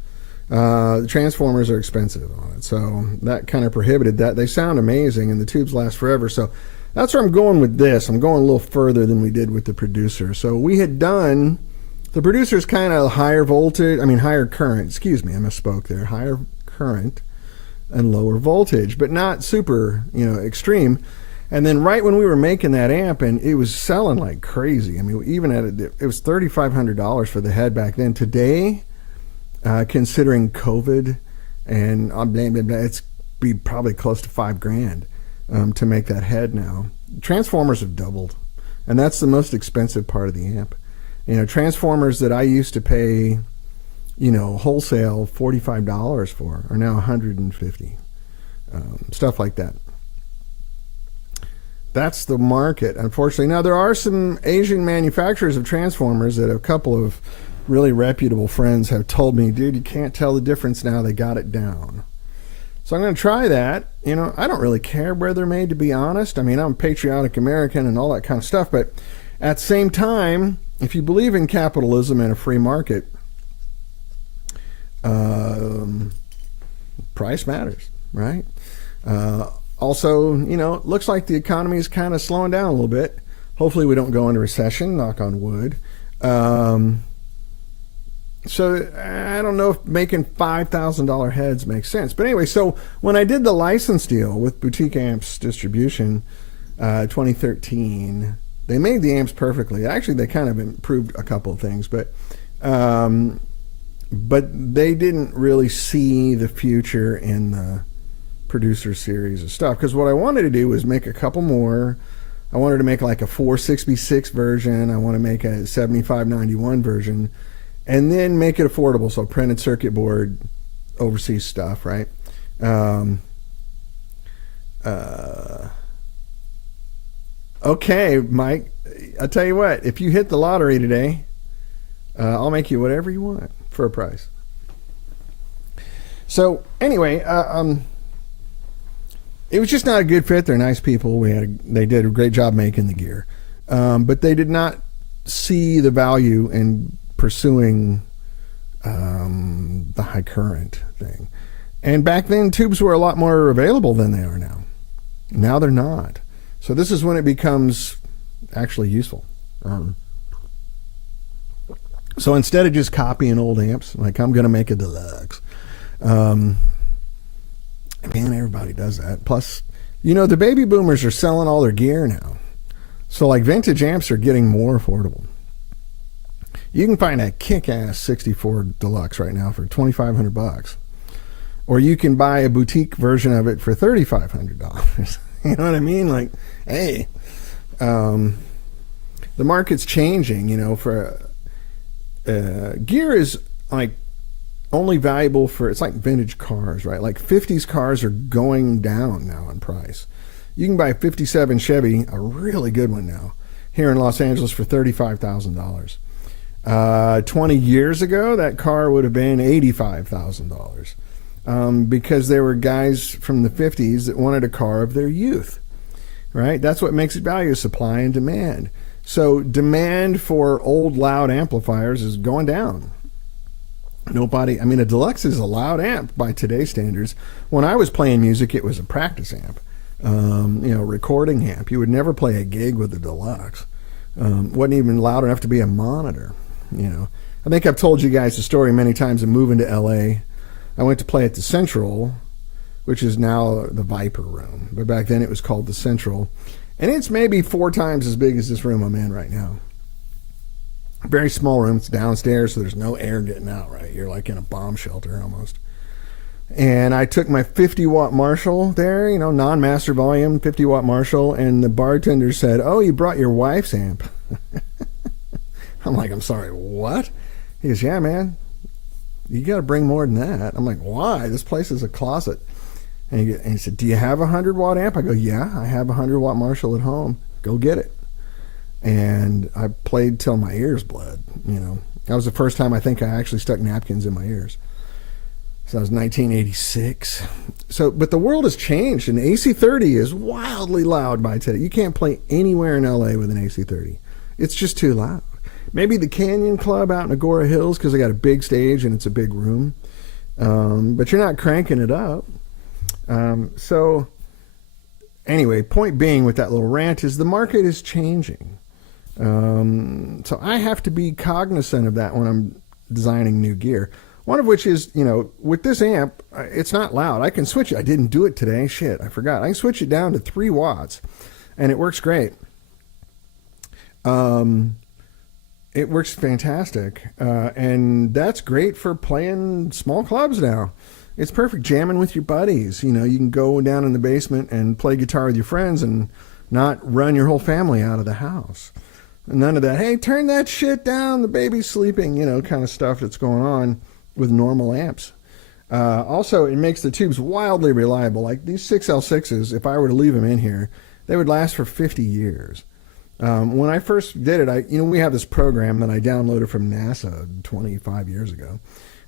The transformers are expensive on it, so that kind of prohibited that. They sound amazing, and the tubes last forever, so that's where I'm going with this. I'm going a little further than we did with the producer. So we had done the producer's kind of higher current, I misspoke there, higher current and lower voltage, but not super, extreme. And then right when we were making that amp, and it was selling like crazy. I mean, even it was $3,500 for the head back then. Today, considering COVID and it's be probably close to $5,000 to make that head now. Transformers have doubled, and that's the most expensive part of the amp. Transformers that I used to pay, wholesale $45 for are now $150. Stuff like that. That's the market, unfortunately. Now, there are some Asian manufacturers of transformers that a couple of really reputable friends have told me, dude, you can't tell the difference now. They got it down. So I'm going to try that. I don't really care where they're made, to be honest. I mean, I'm a patriotic American and all that kind of stuff. But at the same time, if you believe in capitalism and a free market, price matters, right? Also, it looks like the economy is kind of slowing down a little bit. Hopefully we don't go into recession, knock on wood. So I don't know if making $5,000 heads makes sense. But anyway, so when I did the license deal with Boutique Amps Distribution, 2013, they made the amps perfectly. Actually, they kind of improved a couple of things, but they didn't really see the future in the producer series of stuff. Because what I wanted to do was make a couple more. I wanted to make like a 466 version. I want to make a 7591 version. And then make it affordable, so printed circuit board, overseas stuff, right? Okay, Mike, I'll tell you what, if you hit the lottery today, I'll make you whatever you want for a price. So anyway, it was just not a good fit. They're nice people. They did a great job making the gear, but they did not see the value in pursuing the high current thing. And back then, tubes were a lot more available than they are now. Now they're not. So this is when it becomes actually useful. So instead of just copying old amps, like I'm going to make a deluxe. Man, everybody does that. Plus, the baby boomers are selling all their gear now. So like vintage amps are getting more affordable. You can find a kick-ass 64 Deluxe right now for $2,500, or you can buy a boutique version of it for $3,500. You know what I mean? Like, hey, the market's changing. For gear is like only valuable for, it's like vintage cars, right? Like 50s cars are going down now in price. You can buy a 57 Chevy, a really good one now, here in Los Angeles for $35,000. 20 years ago, that car would have been $85,000 because there were guys from the 50s that wanted a car of their youth, right? That's what makes it value, supply and demand. So demand for old loud amplifiers is going down. A Deluxe is a loud amp by today's standards. When I was playing music, it was a practice amp, recording amp. You would never play a gig with a Deluxe. Wasn't even loud enough to be a monitor. I think I've told you guys the story many times of moving to LA. I went to play at the Central, which is now the Viper Room, but back then it was called the Central, and it's maybe 4 times as big as this room I'm in right now. Very small room. It's downstairs, so there's no air getting out, right? You're like in a bomb shelter almost. And I took my 50-watt Marshall there, non-master volume, 50-watt Marshall, and the bartender said, "Oh, you brought your wife's amp." I'm like, "I'm sorry, what?" He goes, "Yeah, man, you got to bring more than that." I'm like, "Why? This place is a closet." And he said, do you have a 100-watt amp? I go, yeah, I have a 100-watt Marshall at home. Go get it. And I played till my ears bled, you know. That was the first time I think I actually stuck napkins in my ears. So that was 1986. So, but the world has changed, and AC30 is wildly loud by today. You can't play anywhere in LA with an AC30. It's just too loud. Maybe the Canyon Club out in Agora Hills because they got a big stage and it's a big room. But you're not cranking it up. So anyway, point being with that little rant is the market is changing. So I have to be cognizant of that when I'm designing new gear. One of which is, you know, with this amp, it's not loud. I can switch it. I didn't do it today. Shit, I forgot. I can switch it down to 3 watts, and it works great. It works fantastic, and that's great for playing small clubs now. It's perfect jamming with your buddies. You know, you can go down in the basement and play guitar with your friends and not run your whole family out of the house. None of that, hey, turn that shit down, the baby's sleeping, you know, kind of stuff that's going on with normal amps. Also, it makes the tubes wildly reliable. Like these 6L6s, if I were to leave them in here, they would last for 50 years. When I first did it, we have this program that I downloaded from NASA 25 years ago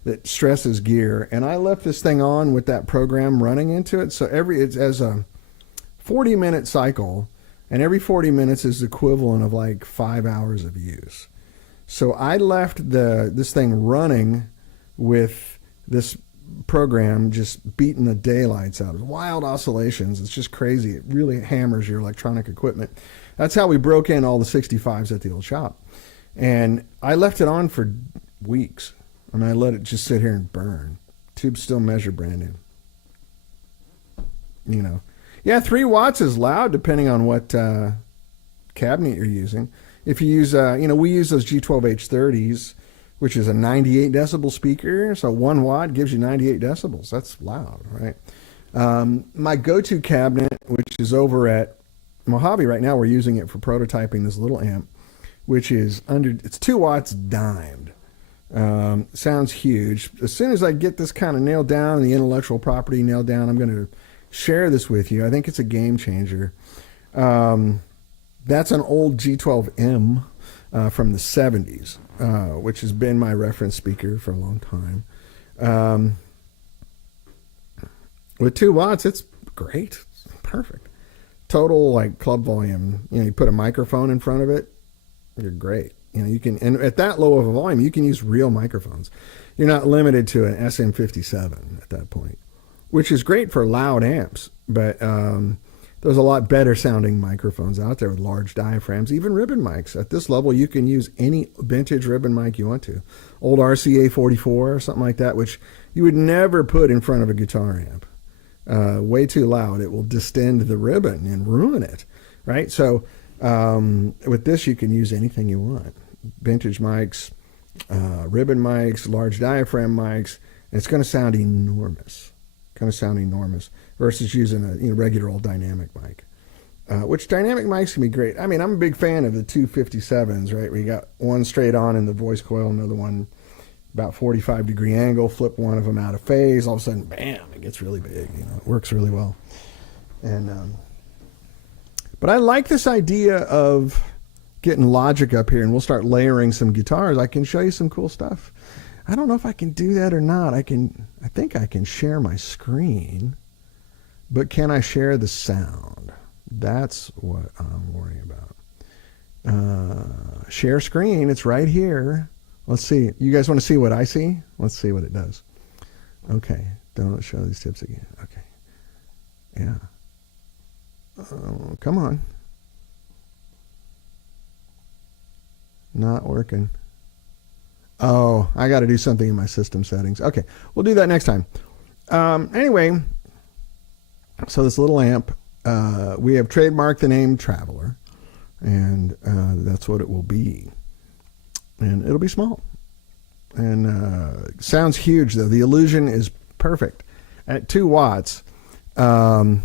that stresses gear, and I left this thing on with that program running into it. So it's as a 40-minute cycle, and every 40 minutes is equivalent of like 5 hours of use. So I left this thing running with this program just beating the daylights out. Wild oscillations. It's just crazy. It really hammers your electronic equipment. That's how we broke in all the 65s at the old shop. And I left it on for weeks. I mean, I let it just sit here and burn. Tubes still measure brand new. You know. Yeah, 3 watts is loud depending on what cabinet you're using. If you use, we use those G12H30s, which is a 98 decibel speaker. So 1 watt gives you 98 decibels. That's loud, right? My go-to cabinet, which is over at Mojave right now, we're using it for prototyping this little amp, which is it's 2 watts dimed. Sounds huge. As soon as I get this kind of nailed down, the intellectual property nailed down, I'm going to share this with you. I think it's a game changer. That's an old G12M from the 70s, which has been my reference speaker for a long time. With 2 watts, it's great. It's perfect. Total like club volume. You put a microphone in front of it, you're great. You can, and at that low of a volume, you can use real microphones. You're not limited to an SM57 at that point, which is great for loud amps. But there's a lot better sounding microphones out there with large diaphragms, even ribbon mics. At this level, you can use any vintage ribbon mic you want to. Old RCA 44 or something like that, which you would never put in front of a guitar amp. Way too loud. It will distend the ribbon and ruin it, right? So with this, you can use anything you want. Vintage mics, ribbon mics, large diaphragm mics, and it's going to sound enormous. Versus using a regular old dynamic mic, which dynamic mics can be great. I mean, I'm a big fan of the 257s, right? We got one straight on in the voice coil, another one about 45-degree angle, flip one of them out of phase, all of a sudden, bam, it gets really big. It works really well. And but I like this idea of getting Logic up here, and we'll start layering some guitars. I can show you some cool stuff. I don't know if I can do that or not. I think I can share my screen, but can I share the sound? That's what I'm worrying about. Share screen, it's right here. Let's see. You guys want to see what I see? Let's see what it does. Okay, don't show these tips again. Okay, yeah. Oh, come on. Not working. Oh, I got to do something in my system settings. Okay, we'll do that next time. Anyway, so this little amp, we have trademarked the name Traveler, and that's what it will be. And it'll be small. And sounds huge, though. The illusion is perfect. At 2 watts, at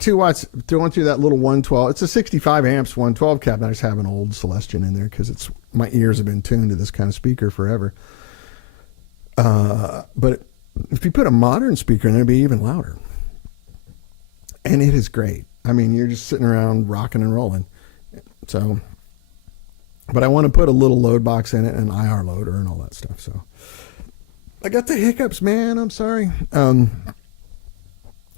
2 watts, going through that little 112, it's a 65 amps 112 cabinet. I just have an old Celestion in there because my ears have been tuned to this kind of speaker forever. But If you put a modern speaker in there, it'd be even louder. And it is great. I mean, you're just sitting around rocking and rolling. So, but I want to put a little load box in it, and an IR loader and all that stuff. So I got the hiccups, man. I'm sorry.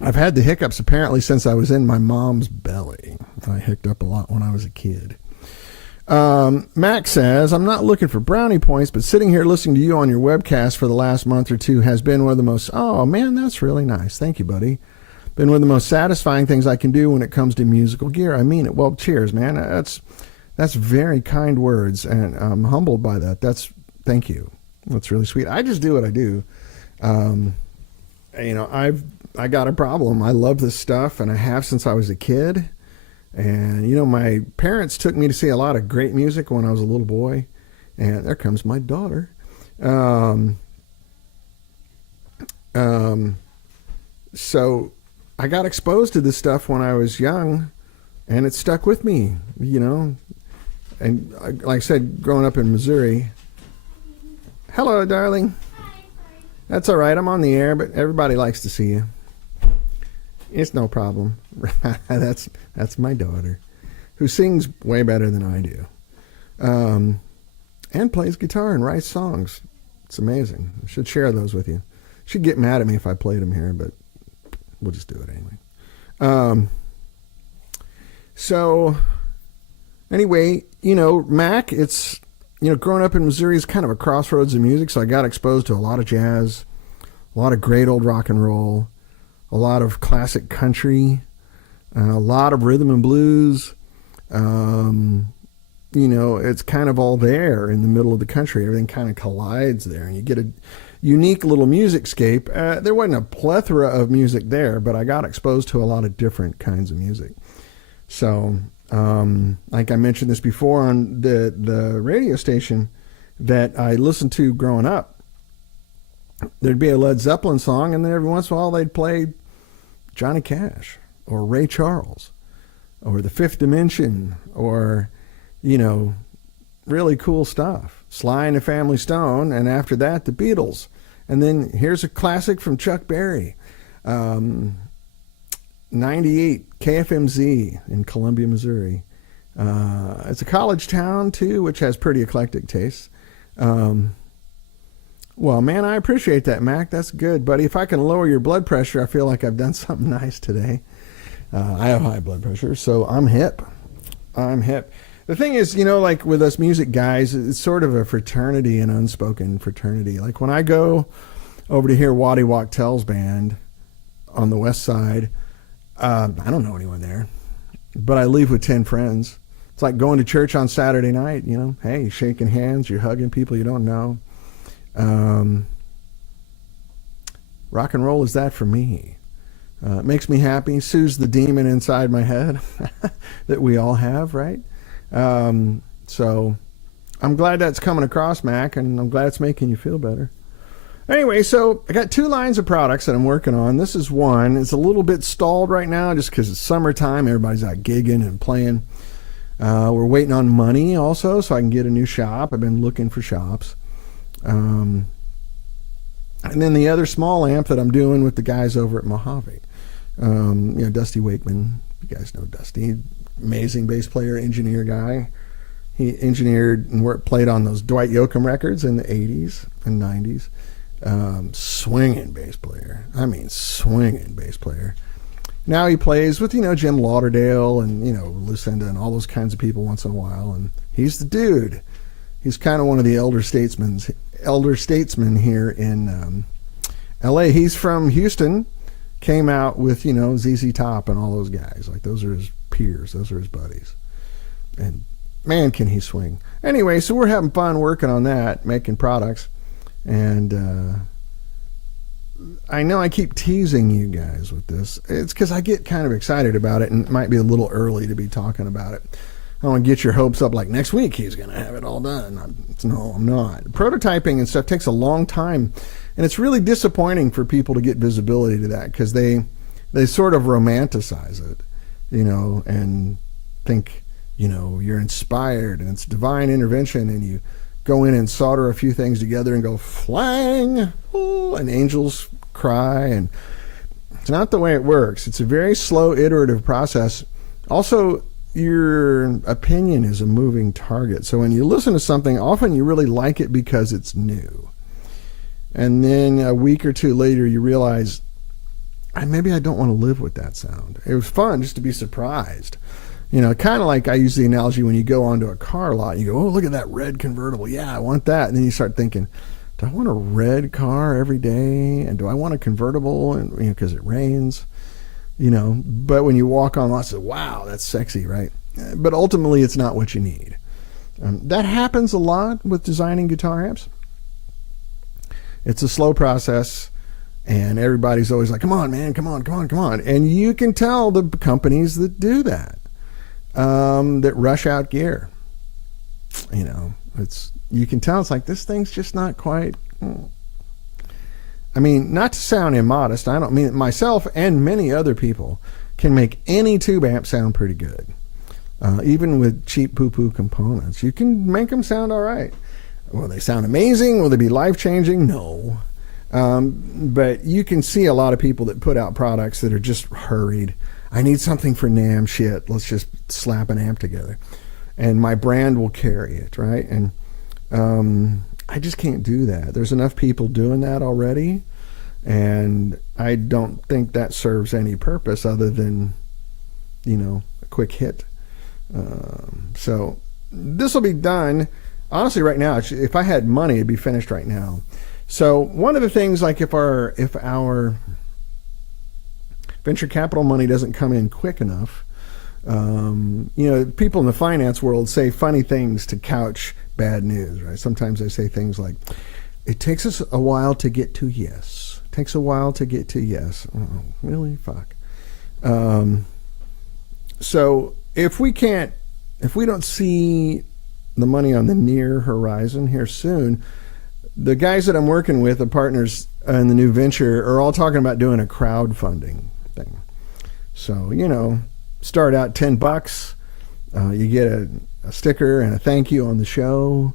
I've had the hiccups apparently since I was in my mom's belly. I hiccuped up a lot when I was a kid. Max says, I'm not looking for brownie points, but sitting here listening to you on your webcast for the last month or two has been one of the most, oh man, that's really nice. Thank you, buddy. Been one of the most satisfying things I can do when it comes to musical gear. I mean it. Well, cheers, man. That's very kind words, and I'm humbled by that. Thank you. That's really sweet. I just do what I do. I got a problem. I love this stuff, and I have since I was a kid. And, my parents took me to see a lot of great music when I was a little boy. And there comes my daughter. So I got exposed to this stuff when I was young, and it stuck with me, And like I said, growing up in Missouri. Hello, darling. That's all right. I'm on the air, but everybody likes to see you. It's no problem. That's my daughter, who sings way better than I do, and plays guitar and writes songs. It's amazing. I should share those with you. She'd get mad at me if I played them here, but we'll just do it anyway. So anyway, Mac, it's, growing up in Missouri is kind of a crossroads of music. So I got exposed to a lot of jazz, a lot of great old rock and roll, a lot of classic country, a lot of rhythm and blues. It's kind of all there in the middle of the country. Everything kind of collides there, and you get a unique little music scape. There wasn't a plethora of music there, but I got exposed to a lot of different kinds of music. So, like I mentioned this before on the radio station that I listened to growing up, there'd be a Led Zeppelin song, and then every once in a while they'd play Johnny Cash or Ray Charles or The Fifth Dimension or, really cool stuff. Sly and the Family Stone, and after that, the Beatles. And then here's a classic from Chuck Berry, 98 KFMZ in Columbia, Missouri. It's a college town, too, which has pretty eclectic tastes. Well, man, I appreciate that, Mac. That's good, buddy. If I can lower your blood pressure, I feel like I've done something nice today. I have high blood pressure, so I'm hip. The thing is, like with us music guys, it's sort of a fraternity, an unspoken fraternity. Like when I go over to hear Waddy Wachtel's band on the west side, I don't know anyone there, but I leave with 10 friends. It's like going to church on Saturday night, Hey, you're shaking hands, you're hugging people you don't know. Rock and roll is that for me. It makes me happy, soothes the demon inside my head that we all have, right? So I'm glad that's coming across, Mac, and I'm glad it's making you feel better. Anyway, so I got 2 lines of products that I'm working on. This is one. It's a little bit stalled right now just because it's summertime. Everybody's out gigging and playing. We're waiting on money also so I can get a new shop. I've been looking for shops. And then the other small amp that I'm doing with the guys over at Mojave. Dusty Wakeman. You guys know Dusty. Amazing bass player, engineer guy. He engineered and played on those Dwight Yoakam records in the 80s and 90s. Swinging bass player. I mean, swinging bass player. Now he plays with, Jim Lauderdale and, Lucinda and all those kinds of people once in a while. And he's the dude. He's kind of one of the elder statesmen here in L.A. He's from Houston. Came out with, ZZ Top and all those guys. Like, those are his peers. Those are his buddies. And, man, can he swing. Anyway, so we're having fun working on that, making products. And I know I keep teasing you guys with this. It's because I get kind of excited about it, and it might be a little early to be talking about it. I don't want to get your hopes up like next week he's going to have it all done. No, I'm not. Prototyping and stuff takes a long time, and it's really disappointing for people to get visibility to that because they sort of romanticize it, and think, you're inspired and it's divine intervention, and you go in and solder a few things together and go flang. Ooh. whistle and angels cry, and it's not the way it works. It's a very slow, iterative process. Also, your opinion is a moving target. So when you listen to something, often you really like it because it's new. And then a week or two later, you realize, maybe I don't want to live with that sound. It was fun just to be surprised. You know, kind of like I use the analogy when you go onto a car lot, you go, oh, look at that red convertible. Yeah, I want that. And then you start thinking, do I want a red car every day? And do I want a convertible? And, you know, because it rains, you know. But when you walk on lots of, wow, that's sexy, right? But ultimately, it's not what you need. That happens a lot with designing guitar amps. It's a slow process, and everybody's always like, come on, man, come on, come on, come on. And you can tell the companies that do that, that rush out gear. You know, you can tell it's like, this thing's just not quite. I mean, not to sound immodest, I don't mean it. Myself and many other people can make any tube amp sound pretty good. Even with cheap poo-poo components, you can make them sound all right. Will they sound amazing? Will they be life-changing? No. But you can see a lot of people that put out products that are just hurried. I need something for NAMM shit. Let's just slap an amp together. And my brand will carry it, right? And I just can't do that. There's enough people doing that already. And I don't think that serves any purpose other than, you know, a quick hit. So this will be done. Honestly, right now, if I had money, it'd be finished right now. So one of the things, like if our venture capital money doesn't come in quick enough, you know, people in the finance world say funny things to couch bad news, right? Sometimes they say things like, it takes us a while to get to yes. It takes a while to get to yes. Oh, really? Fuck. So if we don't see the money on the near horizon here soon, the guys that I'm working with, the partners in the new venture, are all talking about doing a crowdfunding thing. So, you know, start out $10. You get a sticker and a thank you on the show.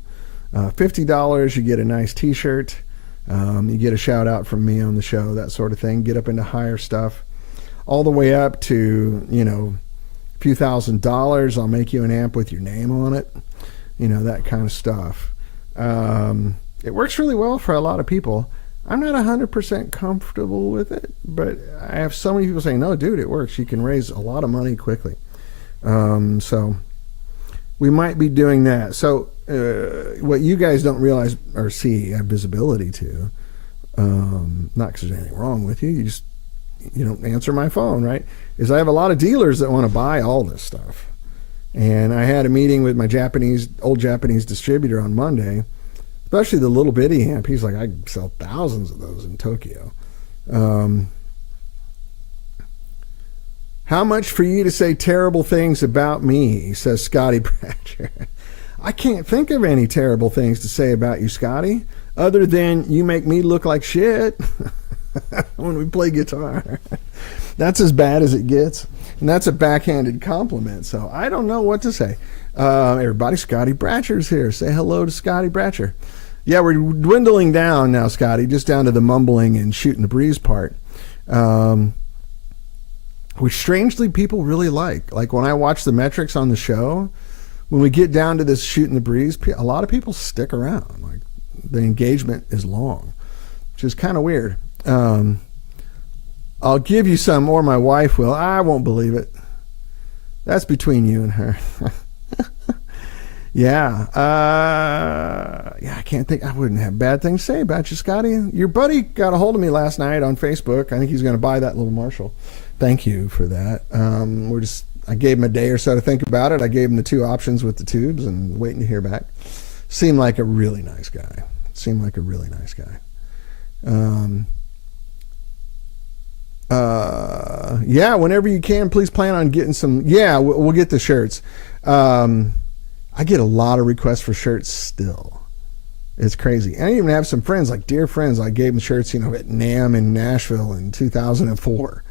$50, you get a nice t-shirt. You get a shout out from me on the show, that sort of thing. Get up into higher stuff. All the way up to, you know, a few $1,000s. I'll make you an amp with your name on it. You know, that kind of stuff. It works really well for a lot of people. I'm not 100% comfortable with it, but I have so many people saying, no, dude, it works. You can raise a lot of money quickly. So we might be doing that. So what you guys don't realize or see, have visibility to, not because there's anything wrong with you, you don't answer my phone, right? Is I have a lot of dealers that want to buy all this stuff. And I had a meeting with my old Japanese distributor on Monday, especially the little bitty amp. He's like, I sell thousands of those in Tokyo. How much for you to say terrible things about me, says Scotty Bratcher. I can't think of any terrible things to say about you, Scotty, other than you make me look like shit when we play guitar. That's as bad as it gets. And that's a backhanded compliment. So I don't know what to say. Everybody, Scotty Bratcher's here. Say hello to Scotty Bratcher. Yeah, we're dwindling down now, Scotty, just down to the mumbling and shooting the breeze part. Which strangely people really like. Like when I watch the metrics on the show, when we get down to this shooting the breeze, a lot of people stick around. Like the engagement is long, which is kind of weird. I'll give you some, or my wife will. I won't believe it. That's between you and her. Yeah. I can't think. I wouldn't have bad things to say about you, Scotty. Your buddy got a hold of me last night on Facebook. I think he's going to buy that little Marshall. Thank you for that. I gave him a day or so to think about it. I gave him the two options with the tubes and waiting to hear back. Seemed like a really nice guy. Yeah, whenever you can, please plan on getting some. Yeah, we'll get the shirts. I get a lot of requests for shirts still. It's crazy. And I even have some friends, like dear friends, I gave them shirts, you know, at NAMM in Nashville in 2004.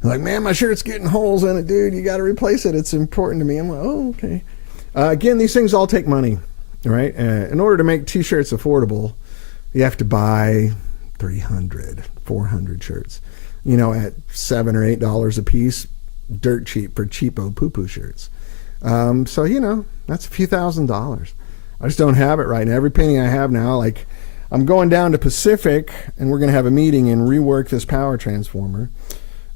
They're like, man, my shirt's getting holes in it, dude. You got to replace it. It's important to me. I'm like, oh, okay. Again, these things all take money, right? In order to make t-shirts affordable, you have to buy 300, 400 shirts, you know, at $7 or $8 a piece, dirt cheap for cheapo poo-poo shirts. So, you know, that's a few $1,000s. I just don't have it right now. Every penny I have now, like, I'm going down to Pacific, and we're going to have a meeting and rework this power transformer.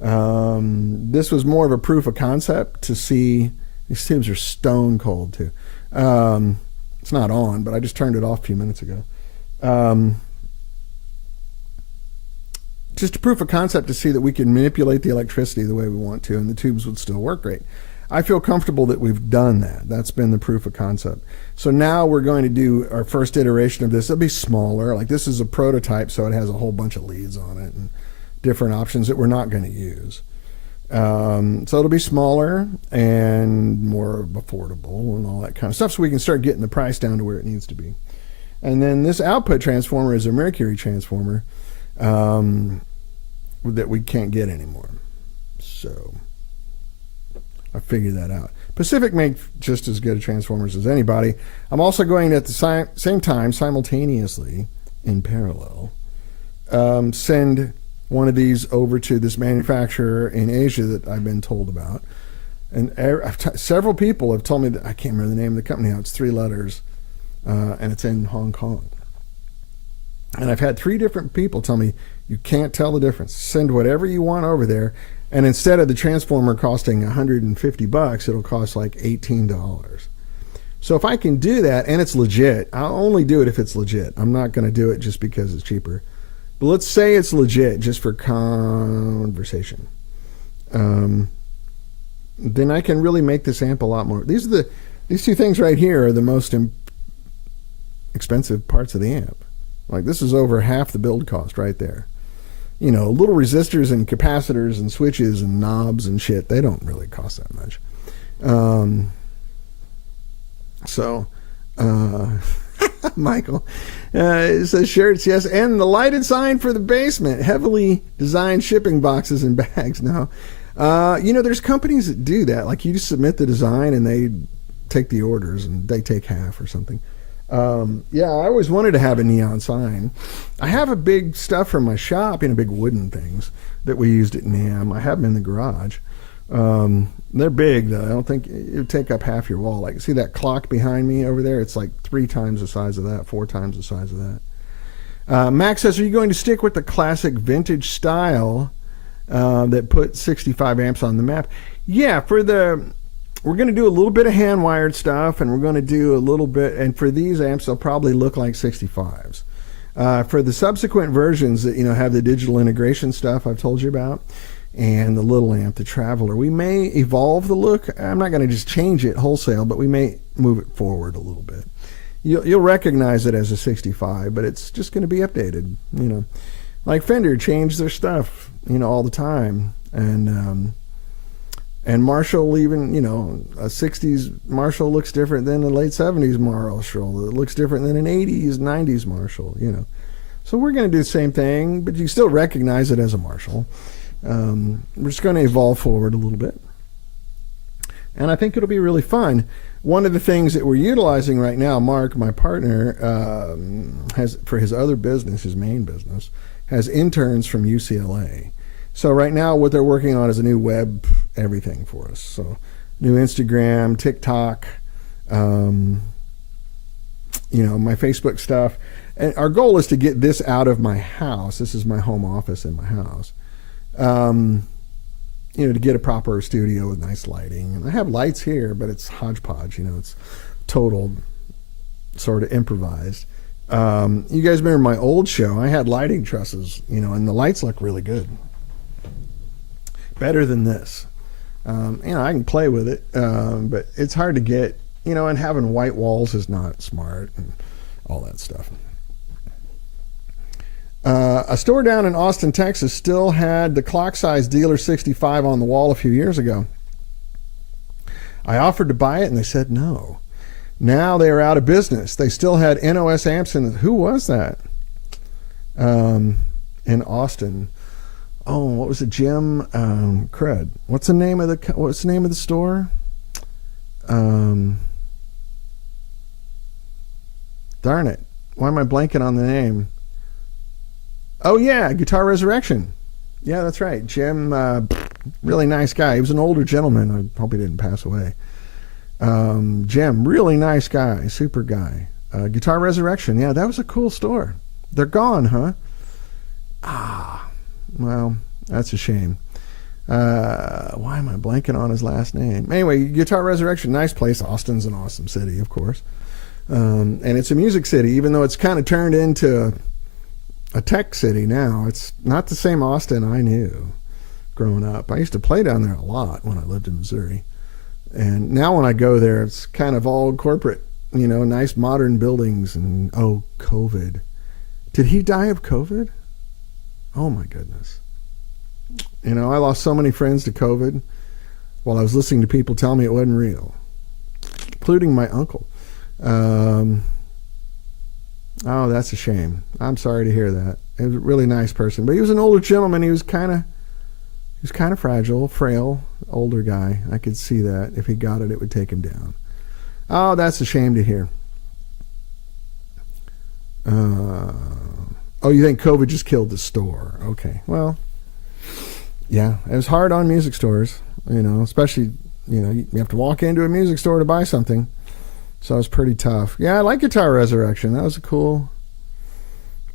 This was more of a proof of concept to see. These tubes are stone cold, too. It's not on, but I just turned it off a few minutes ago. Just a proof of concept to see that we can manipulate the electricity the way we want to, and the tubes would still work great. I feel comfortable that we've done that. That's been the proof of concept. So now we're going to do our first iteration of this. It'll be smaller. Like, this is a prototype, so it has a whole bunch of leads on it and different options that we're not going to use. So it'll be smaller and more affordable and all that kind of stuff, so we can start getting the price down to where it needs to be. And then this output transformer is a Mercury transformer that we can't get anymore. So I figured that out. Pacific make just as good transformers as anybody. I'm also going to, at the same time, simultaneously, in parallel, send one of these over to this manufacturer in Asia that I've been told about. And several people have told me that, I can't remember the name of the company now, it's 3 letters, and it's in Hong Kong. And I've had 3 different people tell me, you can't tell the difference. Send whatever you want over there, and instead of the transformer costing $150, it'll cost like $18. So if I can do that, and it's legit, I'll only do it if it's legit. I'm not going to do it just because it's cheaper. But let's say it's legit, just for conversation. Then I can really make this amp a lot more. These 2 things right here are the most expensive parts of the amp. Like, this is over half the build cost right there. You know, little resistors and capacitors and switches and knobs and shit, they don't really cost that much. Michael says shirts, yes, and the lighted sign for the basement, heavily designed shipping boxes and bags. Now, you know, there's companies that do that. Like, you just submit the design and they take the orders and they take half or something. Yeah, I always wanted to have a neon sign. I have a big stuff from my shop, you know, big wooden things that we used at NAMM. I have them in the garage. They're big, though. I don't think it would take up half your wall. Like, see that clock behind me over there? It's like 3 times the size of that, 4 times the size of that. Max says, are you going to stick with the classic vintage style that put 65 amps on the map? Yeah, we're going to do a little bit of hand-wired stuff, and we're going to do a little bit, and for these amps, they'll probably look like 65s. For the subsequent versions that, you know, have the digital integration stuff I've told you about, and the little amp, the Traveler, we may evolve the look. I'm not going to just change it wholesale, but we may move it forward a little bit. You'll recognize it as a 65, but it's just going to be updated, you know. Like Fender changed their stuff, you know, all the time, and Marshall, even, you know, a 60s Marshall looks different than a late 70s Marshall. It looks different than an 80s, 90s Marshall, you know. So we're going to do the same thing, but you still recognize it as a Marshall. We're just going to evolve forward a little bit. And I think it'll be really fun. One of the things that we're utilizing right now, Mark, my partner, has, for his other business, his main business, has interns from UCLA. So right now what they're working on is a new web everything for us. So new Instagram, TikTok, you know, my Facebook stuff. And our goal is to get this out of my house. This is my home office in my house. You know, to get a proper studio with nice lighting. And I have lights here, but it's hodgepodge, you know, it's total sort of improvised. You guys remember my old show? I had lighting trusses, you know, and the lights look really good. Better than this. You know, I can play with it, but it's hard to get, you know, and having white walls is not smart and all that stuff. A store down in Austin, Texas still had the clock size Dealer 65 on the wall a few years ago. I offered to buy it and they said no. Now they are out of business. They still had NOS amps in it. Who was that? In Austin. Oh, what was it? Jim Crud. What's the name of the store? Darn it. Why am I blanking on the name? Oh yeah, Guitar Resurrection. Yeah, that's right. Jim, really nice guy. He was an older gentleman. I hope he didn't pass away. Jim, really nice guy, super guy. Guitar Resurrection. Yeah, that was a cool store. They're gone, huh? Ah, well, that's a shame. Why am I blanking on his last name? Anyway, Guitar Resurrection, nice place. Austin's an awesome city, of course. And it's a music city, even though it's kind of turned into a tech city now. It's not the same Austin I knew growing up. I used to play down there a lot when I lived in Missouri. And now when I go there, it's kind of all corporate, nice modern buildings. And, oh, COVID. Did he die of COVID? Oh, my goodness. I lost so many friends to COVID while I was listening to people tell me it wasn't real, including my uncle. Oh, that's a shame. I'm sorry to hear that. He was a really nice person, but he was an older gentleman. He was kind of fragile, frail, older guy. I could see that. If he got it, it would take him down. Oh, that's a shame to hear. Oh, you think COVID just killed the store? Okay, well, yeah, it was hard on music stores, especially, you have to walk into a music store to buy something. So it was pretty tough. Yeah, I like Guitar Resurrection. That was a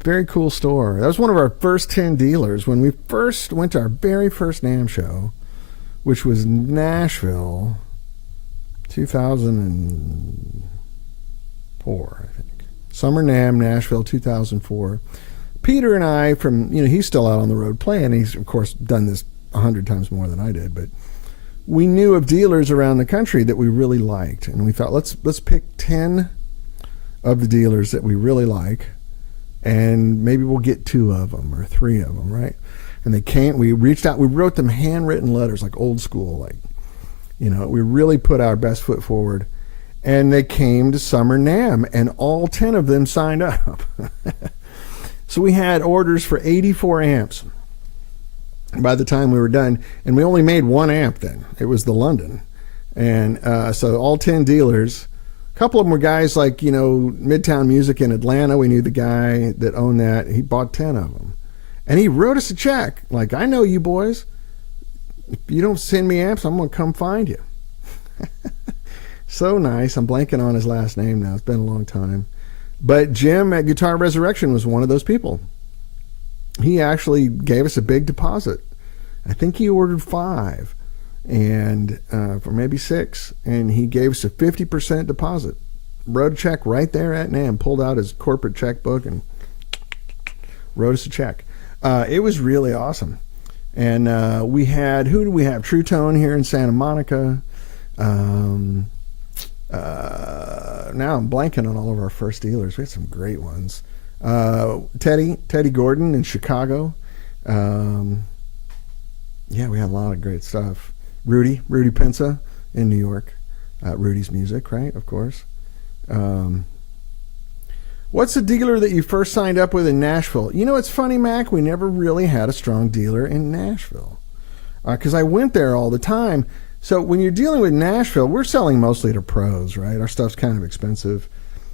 very cool store. That was one of our first 10 dealers when we first went to our very first NAMM show, which was Nashville, 2004, I think. Summer NAMM, Nashville, 2004. Peter and I he's still out on the road playing. He's, of course, done this 100 times more than I did, but we knew of dealers around the country that we really liked, and we thought let's pick 10 of the dealers that we really like, and maybe we'll get 2 of them or 3 of them, right? And they came. We reached out. We wrote them handwritten letters, like old school, we really put our best foot forward, and they came to Summer NAMM, and all 10 of them signed up. So we had orders for 84 amps by the time we were done, and we only made 1 amp then. It was the London. And so all 10 dealers, a couple of them were guys like, Midtown Music in Atlanta. We knew the guy that owned that. He bought 10 of them. And he wrote us a check. Like, I know you boys. If you don't send me amps, I'm going to come find you. So nice. I'm blanking on his last name now. It's been a long time. But Jim at Guitar Resurrection was one of those people. He actually gave us a big deposit. I think he ordered 5 and for maybe 6, and he gave us a 50% deposit. Wrote a check right there at NAMM, pulled out his corporate checkbook and wrote us a check. It was really awesome. And we had, who do we have? True Tone here in Santa Monica. Now I'm blanking on all of our first dealers. We had some great ones. Teddy Gordon in Chicago. Yeah, we had a lot of great stuff. Rudy Pensa in New York. Rudy's Music, right? Of course. What's the dealer that you first signed up with in Nashville? It's funny, Mac. We never really had a strong dealer in Nashville because I went there all the time. So when you're dealing with Nashville, we're selling mostly to pros, right? Our stuff's kind of expensive.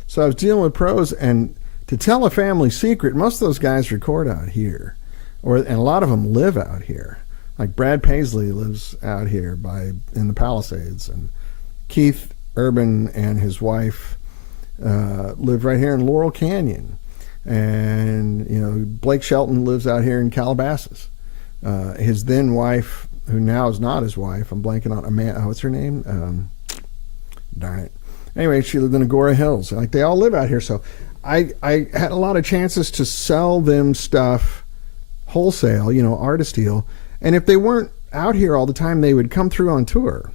So I was dealing with pros, and to tell a family secret, most of those guys record out here, and a lot of them live out here. Like Brad Paisley lives out here in the Palisades, and Keith Urban and his wife live right here in Laurel Canyon, and Blake Shelton lives out here in Calabasas. His then wife, who now is not his wife, I'm blanking on what's her name? Darn it. Anyway, she lived in Agora Hills. Like, they all live out here, so I had a lot of chances to sell them stuff wholesale, artist deal. And if they weren't out here all the time, they would come through on tour.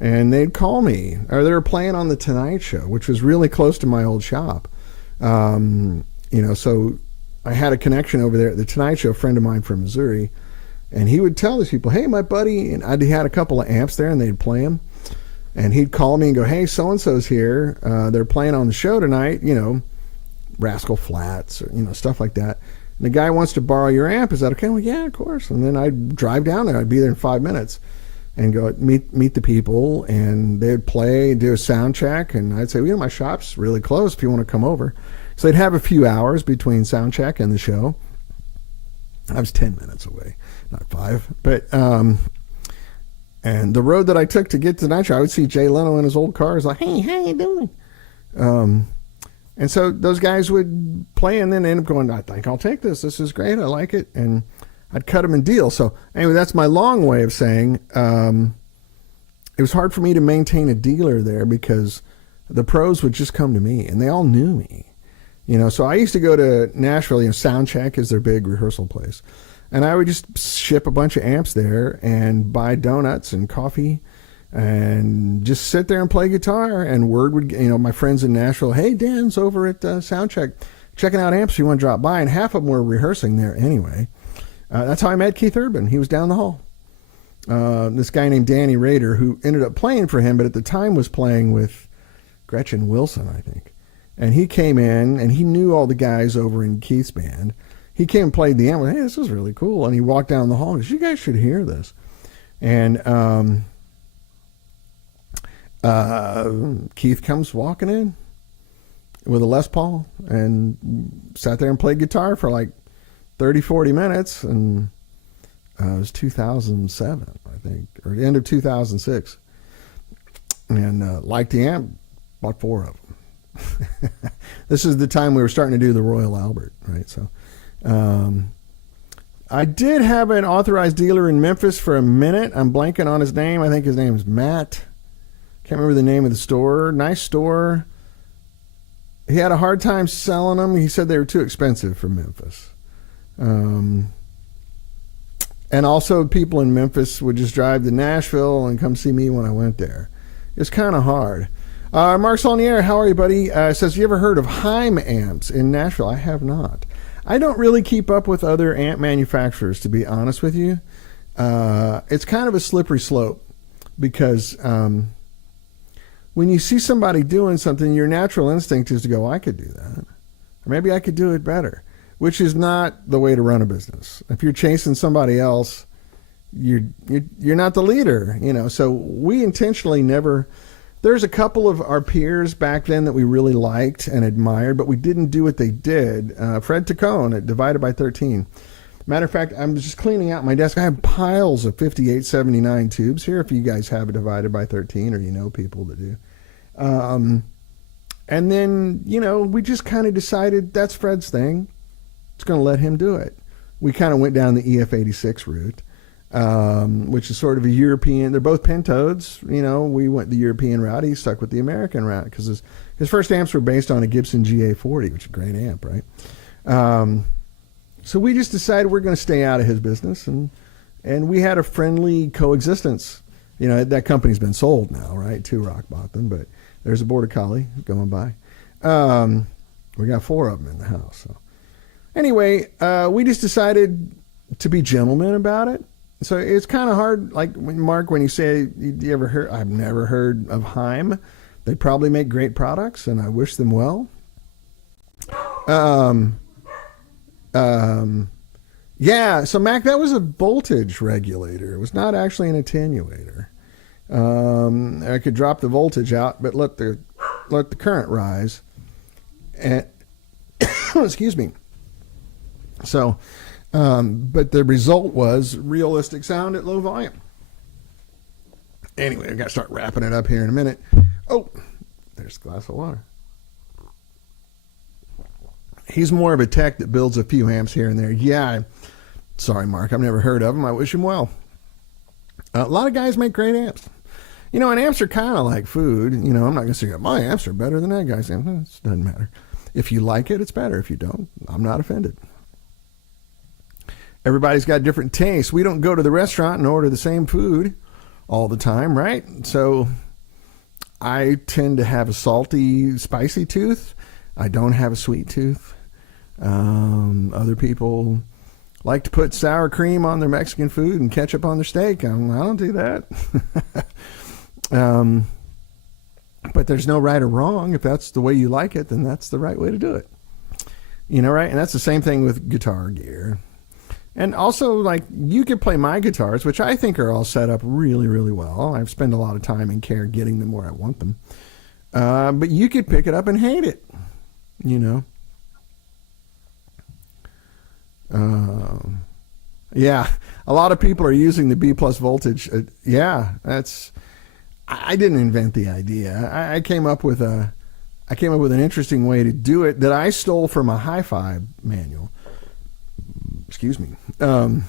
And they'd call me, or they were playing on The Tonight Show, which was really close to my old shop. So I had a connection over there at The Tonight Show, a friend of mine from Missouri. And he would tell these people, hey, my buddy, and I had a couple of amps there, and they'd play them. And he'd call me and go, hey, so-and-so's here. They're playing on the show tonight, Rascal Flats, or, stuff like that. And the guy wants to borrow your amp. Is that okay? Well, yeah, of course. And then I'd drive down there. I'd be there in 5 minutes and go meet the people. And they'd play, do a sound check. And I'd say, my shop's really close if you want to come over. So they'd have a few hours between sound check and the show. I was 10 minutes away, not 5. But and the road that I took to get to the night show, I would see Jay Leno in his old car. He's like, "Hey, how you doing?" And so those guys would play, and then end up going, "I think I'll take this. This is great. I like it." And I'd cut them a deal. So anyway, that's my long way of saying it was hard for me to maintain a dealer there because the pros would just come to me, and they all knew me. So I used to go to Nashville. Soundcheck is their big rehearsal place, and I would just ship a bunch of amps there and buy donuts and coffee and just sit there and play guitar. And word would, my friends in Nashville, "Hey, Dan's over at Soundcheck checking out amps. You want to drop by?" And half of them were rehearsing there anyway. That's how I met Keith Urban. He was down the hall. This guy named Danny Rader, who ended up playing for him, but at the time was playing with Gretchen Wilson, I think. And he came in, and he knew all the guys over in Keith's band. He came and played the amp. "Hey, this is really cool." And he walked down the hall and goes, "You guys should hear this." And Keith comes walking in with a Les Paul and sat there and played guitar for like 30, 40 minutes. And it was 2007, I think, or the end of 2006. And liked the amp, bought 4 of them. This is the time we were starting to do the Royal Albert, right? So I did have an authorized dealer in Memphis for a minute. I'm blanking on his name. I think his name is Matt. Can't remember the name of the store. Nice store. He had a hard time selling them. He said they were too expensive for Memphis. And also people in Memphis would just drive to Nashville and come see me when I went there. It's kind of hard. Mark Saulnier, how are you, buddy? Says, "You ever heard of Heim amps in Nashville?" I have not. I don't really keep up with other amp manufacturers, to be honest with you. It's kind of a slippery slope because when you see somebody doing something, your natural instinct is to go, "I could do that. Or maybe I could do it better," which is not the way to run a business. If you're chasing somebody else, you're not the leader, So we intentionally never. There's a couple of our peers back then that we really liked and admired, but we didn't do what they did. Fred Tacone at Divided by 13. Matter of fact, I'm just cleaning out my desk. I have piles of 5879 tubes here. If you guys have a Divided by 13, or people that do. And then, we just kind of decided that's Fred's thing. It's going to let him do it. We kind of went down the EF86 route, which is sort of a European. They're both pentodes. We went the European route. He stuck with the American route because his first amps were based on a Gibson GA40, which is a great amp, right? So we just decided we're going to stay out of his business, and we had a friendly coexistence. That company's been sold now, right? Two Rock bought them, but there's a Border Collie going by. We got 4 of them in the house. So anyway, we just decided to be gentlemen about it. So it's kind of hard, like Mark, when you say, "You ever heard?" I've never heard of Heim. They probably make great products, and I wish them well. Yeah, so Mac, that was a voltage regulator. It was not actually an attenuator. I could drop the voltage out, but let the current rise. And excuse me. So, but the result was realistic sound at low volume. Anyway, I got to start wrapping it up here in a minute. Oh, there's a glass of water. He's more of a tech that builds a few amps here and there. Yeah, sorry, Mark, I've never heard of him. I wish him well. A lot of guys make great amps. And amps are kind of like food. I'm not going to say, "My amps are better than that guy's amp." It doesn't matter. If you like it, it's better. If you don't, I'm not offended. Everybody's got different tastes. We don't go to the restaurant and order the same food all the time, right? So I tend to have a salty, spicy tooth. I don't have a sweet tooth. Other people like to put sour cream on their Mexican food and ketchup on their steak. I don't do that. But there's no right or wrong. If that's the way you like it, then that's the right way to do it. Right? And that's the same thing with guitar gear. And also, like, you could play my guitars, which I think are all set up really, really well. I've spent a lot of time and care getting them where I want them. But you could pick it up and hate it, Yeah, a lot of people are using the B plus voltage. Yeah, I didn't invent the idea. I came up with an interesting way to do it that I stole from a hi-fi manual. Excuse me. I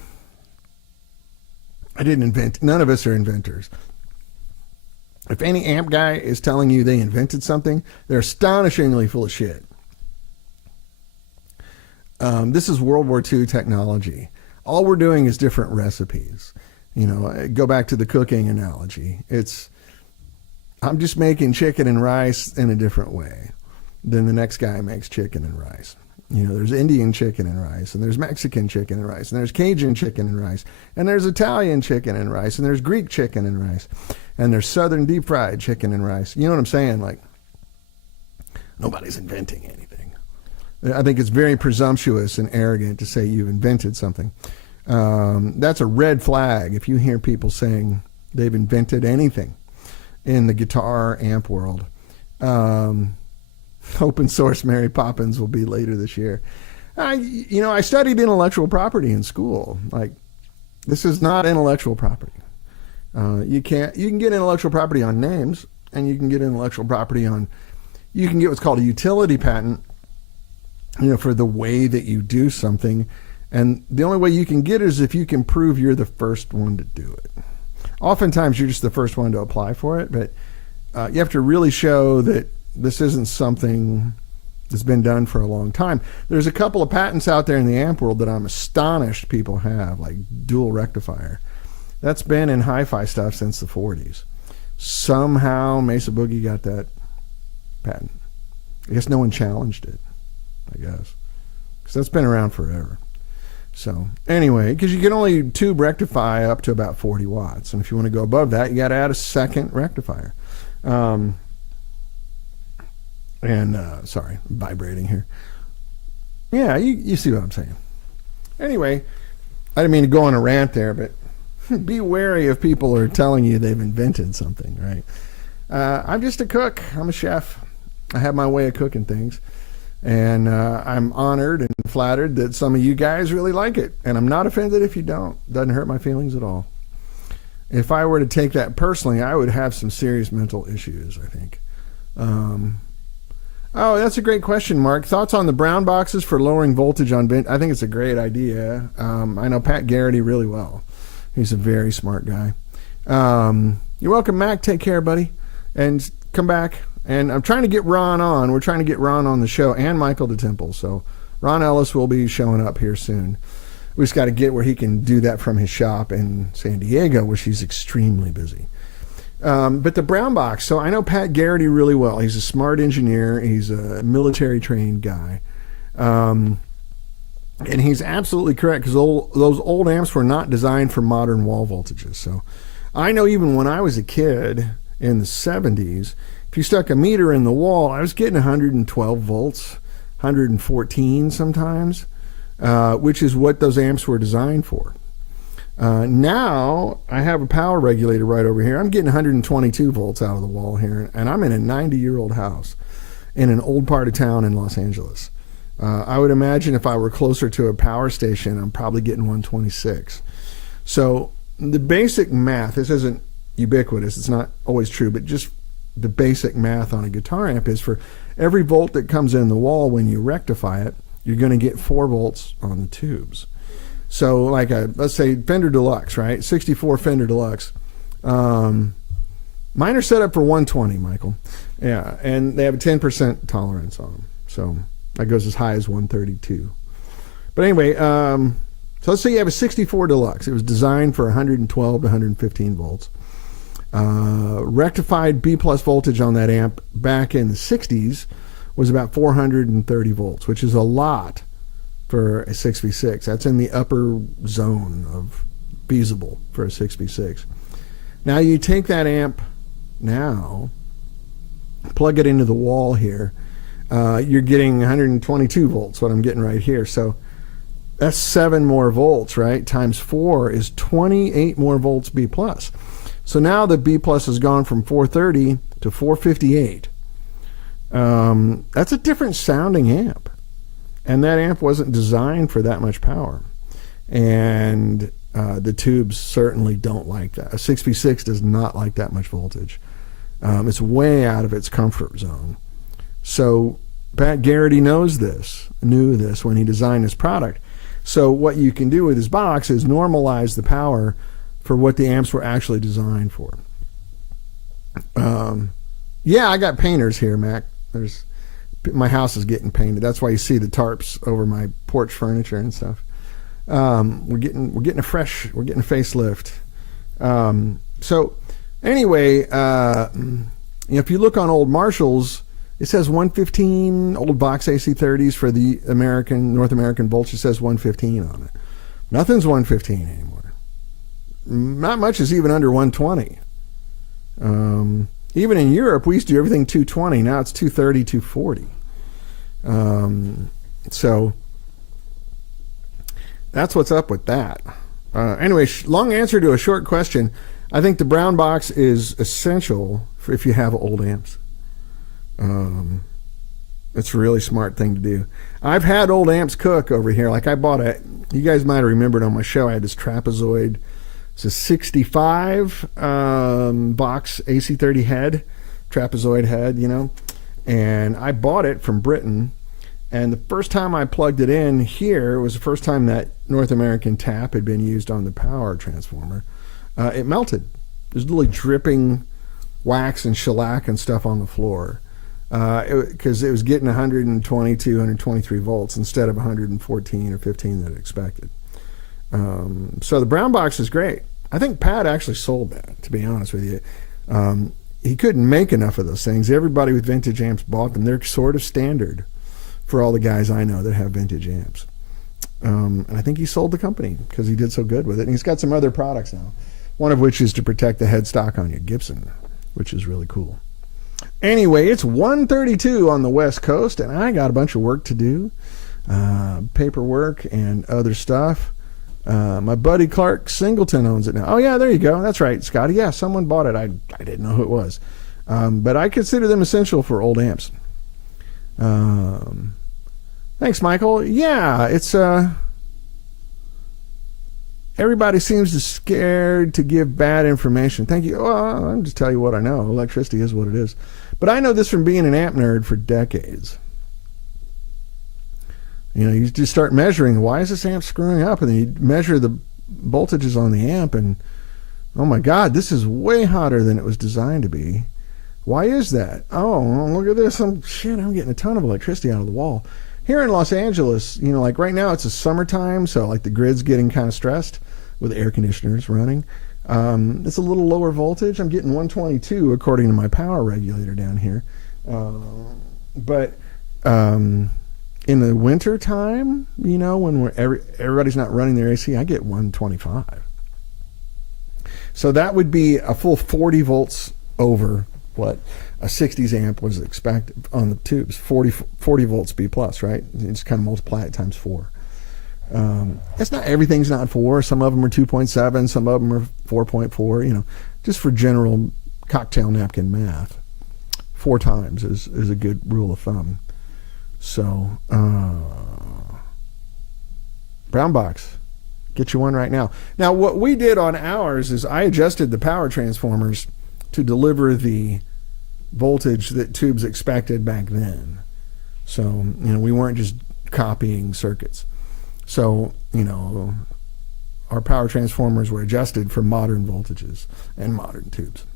didn't invent. None of us are inventors. If any amp guy is telling you they invented something, they're astonishingly full of shit. This is World War II technology. All we're doing is different recipes. You know, go back to the cooking analogy. I'm just making chicken and rice in a different way than the next guy makes chicken and rice. You know, there's Indian chicken and rice, and there's Mexican chicken and rice, and there's Cajun chicken and rice, and there's Italian chicken and rice, and there's Greek chicken and rice, and there's Southern deep fried chicken and rice. You know what I'm saying? Like, nobody's inventing anything. I think it's very presumptuous and arrogant to say you've invented something. That's a red flag if you hear people saying they've invented anything in the guitar amp world. Open source Mary Poppins will be later this year. I studied intellectual property in school. Like, this is not intellectual property. You can get intellectual property on names, and you can get intellectual property on, you can get what's called a utility patent, for the way that you do something. And the only way you can get it is if you can prove you're the first one to do it. Oftentimes you're just the first one to apply for it, but you have to really show that this isn't something that's been done for a long time. There's a couple of patents out there in the amp world that I'm astonished people have, like dual rectifier. That's been in hi-fi stuff since the 40s. Somehow Mesa Boogie got that patent. I guess no one challenged it, I guess, because that's been around forever. So anyway, because you can only tube rectify up to about 40 watts. And if you want to go above that, you got to add a second rectifier. Sorry, I'm vibrating here. Yeah, you see what I'm saying. Anyway, I didn't mean to go on a rant there, but be wary if people are telling you they've invented something, right? I'm just a cook. I'm a chef. I have my way of cooking things. And I'm honored and flattered that some of you guys really like it. And I'm not offended if you don't. Doesn't hurt my feelings at all. If I were to take that personally, I would have some serious mental issues, I think. Oh, that's a great question, Mark. Thoughts on the brown boxes for lowering voltage on vent? I think it's a great idea. I know Pat Garrity really well. He's a very smart guy. You're welcome, Mac. Take care, buddy. And come back. And I'm trying to get Ron on. We're trying to get Ron on the show, and Michael DeTemple. So Ron Ellis will be showing up here soon. We just got to get where he can do that from his shop in San Diego, where she's extremely busy. But the brown box, so I know Pat Garrity really well. He's a smart engineer. He's a military-trained guy. And he's absolutely correct, because those old amps were not designed for modern wall voltages. So I know even when I was a kid in the 70s, if you stuck a meter in the wall, I was getting 112 volts, 114 sometimes, which is what those amps were designed for. Now I have a power regulator right over here. I'm getting 122 volts out of the wall here, and I'm in a 90-year-old house in an old part of town in Los Angeles. I would imagine if I were closer to a power station, I'm probably getting 126. So the basic math, this isn't ubiquitous, it's not always true, but just the basic math on a guitar amp is for every volt that comes in the wall when you rectify it, you're going to get 4 volts on the tubes. So like let's say Fender Deluxe, right? 64 Fender Deluxe. Mine are set up for 120, Michael. Yeah, and they have a 10% tolerance on them. So that goes as high as 132. But anyway, so let's say you have a 64 Deluxe. It was designed for 112 to 115 volts. Rectified B plus voltage on that amp back in the 60s was about 430 volts, which is a lot for a 6v6. That's in the upper zone of feasible for a 6v6. Now you take that amp now, plug it into the wall here, you're getting 122 volts, what I'm getting right here. So that's 7 more volts, right? Times 4 is 28 more volts B plus. So now the B plus has gone from 430 to 458. That's a different sounding amp. And that amp wasn't designed for that much power. and the tubes certainly don't like that. A 6v6 does not like that much voltage. It's way out of its comfort zone. So Pat Garrity knew this when he designed his product. So what you can do with his box is normalize the power for what the amps were actually designed for. Yeah, I got painters here, Mac. My house is getting painted. That's why you see the tarps over my porch furniture and stuff. We're getting a facelift. So anyway, if you look on old Marshalls, it says 115. Old box AC30s for the North American voltage says 115 on it. Nothing's 115 anymore. Not much is even under 120. Even in Europe, we used to do everything 220. Now it's 230, 240. So that's what's up with that. Anyway, long answer to a short question. I think the brown box is essential if you have old amps. It's a really smart thing to do. I've had old amps cook over here. Like you guys might have remembered on my show, I had this trapezoid. It's a 65 box AC30 head, trapezoid head, and I bought it from Britain. And the first time I plugged it in here was the first time that North American tap had been used on the power transformer. It melted. There's literally dripping wax and shellac and stuff on the floor because it was getting 122, 123 volts instead of 114 or 15 that it expected. So the brown box is great. I think Pat actually sold that, to be honest with you. He couldn't make enough of those things. Everybody with vintage amps bought them. They're sort of standard for all the guys I know that have vintage amps. And I think he sold the company because he did so good with it. And he's got some other products now, one of which is to protect the headstock on your Gibson, which is really cool. Anyway, it's 1:32 on the West Coast, and I got a bunch of work to do, paperwork and other stuff. My buddy Clark Singleton owns it now. Oh, yeah, there you go. That's right, Scotty. Yeah, someone bought it. I didn't know who it was. But I consider them essential for old amps. Thanks, Michael. Yeah, it's everybody seems scared to give bad information. Thank you. Well, I'm just telling you what I know. Electricity is what it is. But I know this from being an amp nerd for decades. You just start measuring, why is this amp screwing up? And then you measure the voltages on the amp, and oh my God, this is way hotter than it was designed to be. Why is that? Oh, look at this. I'm getting a ton of electricity out of the wall. Here in Los Angeles, like right now it's a summertime, so like the grid's getting kind of stressed with air conditioners running. It's a little lower voltage. I'm getting 122 according to my power regulator down here. But in the winter time, when everybody's not running their AC, I get 125. So that would be a full 40 volts over what a 60s amp was expected on the tubes. 40 volts B plus, right? You just kind of multiply it times 4. Everything's not 4. Some of them are 2.7. Some of them are 4.4. Just for general cocktail napkin math, 4 times is a good rule of thumb. So, brown box, get you one right now. Now, what we did on ours is I adjusted the power transformers to deliver the voltage that tubes expected back then. So, we weren't just copying circuits. So, our power transformers were adjusted for modern voltages and modern tubes.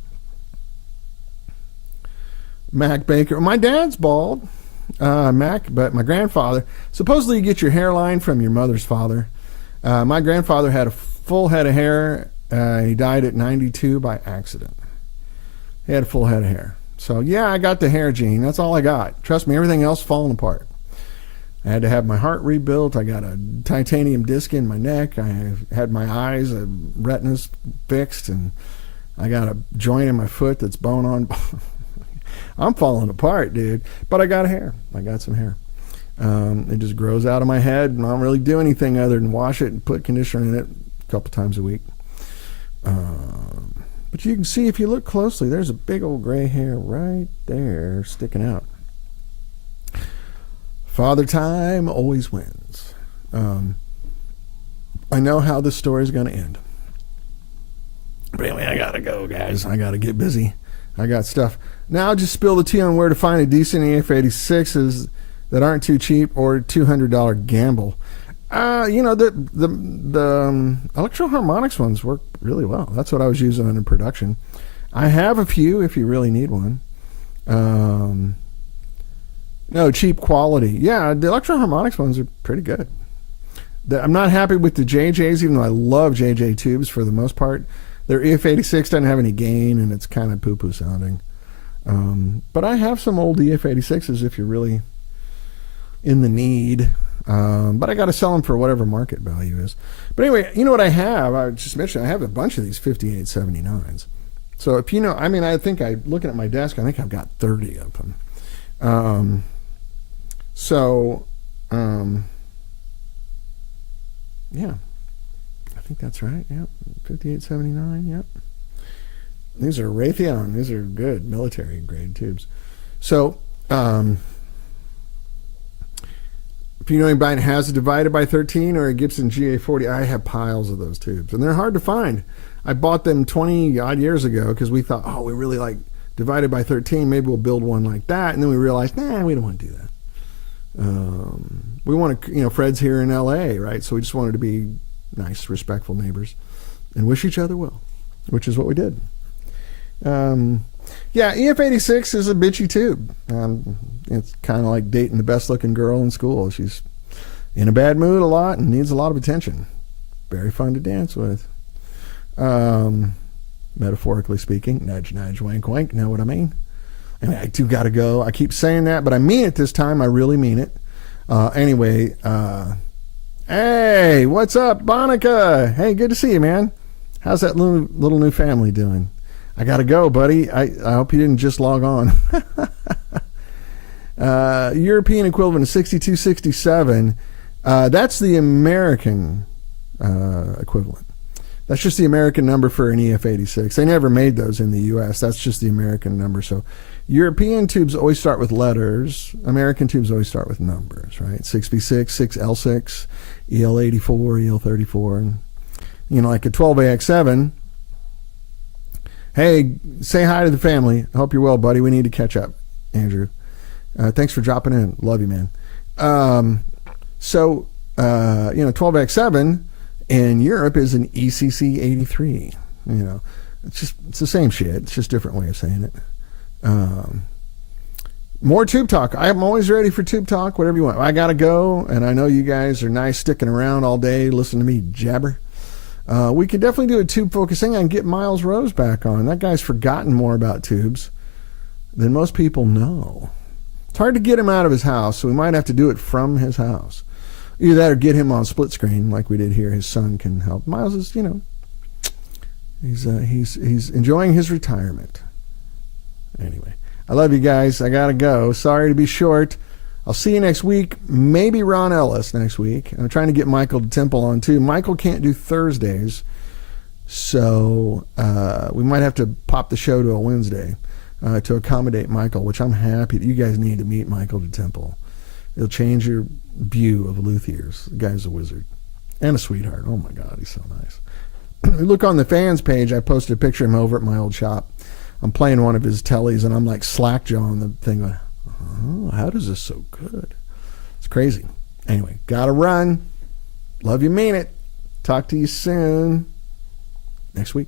Mac Baker, my dad's bald. Mac, but my grandfather, supposedly you get your hairline from your mother's father. My grandfather had a full head of hair. He died at 92 by accident. He had a full head of hair. So yeah, I got the hair gene. That's all I got. Trust me, everything else falling apart. I had to have my heart rebuilt. I got a titanium disc in my neck. I had my eyes, retinas fixed, and I got a joint in my foot that's bone on. I'm falling apart, dude. But I got hair. I got some hair. It just grows out of my head, and I don't really do anything other than wash it and put conditioner in it a couple times a week. But you can see if you look closely, there's a big old gray hair right there sticking out. Father Time always wins. I know how this story is going to end. But anyway, I got to go, guys. I got to get busy. I got stuff. Now, just spill the tea on where to find a decent EF86s that aren't too cheap or $200 gamble. The Electro Harmonix ones work really well. That's what I was using in production. I have a few if you really need one. No, cheap quality. Yeah, the Electro Harmonix ones are pretty good. I'm not happy with the JJs, even though I love JJ tubes for the most part. Their EF86 doesn't have any gain, and it's kind of poo-poo sounding. But I have some old EF86s if you're really in the need. But I got to sell them for whatever market value is. But anyway, you know what I have? I just mentioned I have a bunch of these 5879s. So if you know, I mean, looking at my desk, I think I've got 30 of them. Yeah, I think that's right. Yep, 5879. Yep. These are Raytheon. These are good military grade tubes. So, if you know anybody has a divided by 13 or a Gibson GA40, I have piles of those tubes, and they're hard to find. I bought them 20 odd years ago because we thought, we really like divided by 13. Maybe we'll build one like that, and then we realized, we don't want to do that. We want to, Fred's here in LA, right? So we just wanted to be nice, respectful neighbors and wish each other well, which is what we did. EF86 is a bitchy tube. It's kind of like dating the best looking girl in school. She's in a bad mood a lot and needs a lot of attention. Very fun to dance with. Metaphorically speaking, nudge, nudge, wink, wink. Know what I mean? And I do got to go. I keep saying that, but I mean it this time. I really mean it. Anyway, hey, what's up, Bonica? Hey, good to see you, man. How's that little new family doing? I got to go, buddy. I hope you didn't just log on. European equivalent of 6267. That's the American equivalent. That's just the American number for an EF86. They never made those in the U.S. That's just the American number. So European tubes always start with letters. American tubes always start with numbers, right? 6B6, 6L6, EL84, EL34. And, like a 12AX7. Hey, say hi to the family. I hope you're well, buddy. We need to catch up, Andrew. Thanks for dropping in. Love you, man. 12X7 in Europe is an ECC 83. It's the same shit. It's just a different way of saying it. More tube talk. I'm always ready for tube talk, whatever you want. I got to go, and I know you guys are nice sticking around all day, listening to me jabber. We could definitely do a tube focusing and get Miles Rose back on. That guy's forgotten more about tubes than most people know. It's hard to get him out of his house, so we might have to do it from his house. Either that or get him on split screen like we did here. His son can help. Miles is, he's enjoying his retirement. Anyway, I love you guys. I got to go. Sorry to be short. I'll see you next week. Maybe Ron Ellis next week. I'm trying to get Michael Temple on too. Michael can't do Thursdays, so we might have to pop the show to a Wednesday to accommodate Michael, which I'm happy. You guys need to meet Michael Temple. It'll change your view of luthiers. The guy's a wizard and a sweetheart. Oh my God, he's so nice. Look on the fans page. I posted a picture of him over at my old shop. I'm playing one of his tellies, and I'm like slackjawing the thing. Like, how does this so good? It's crazy. Anyway, gotta run. Love you, mean it. Talk to you soon. Next week.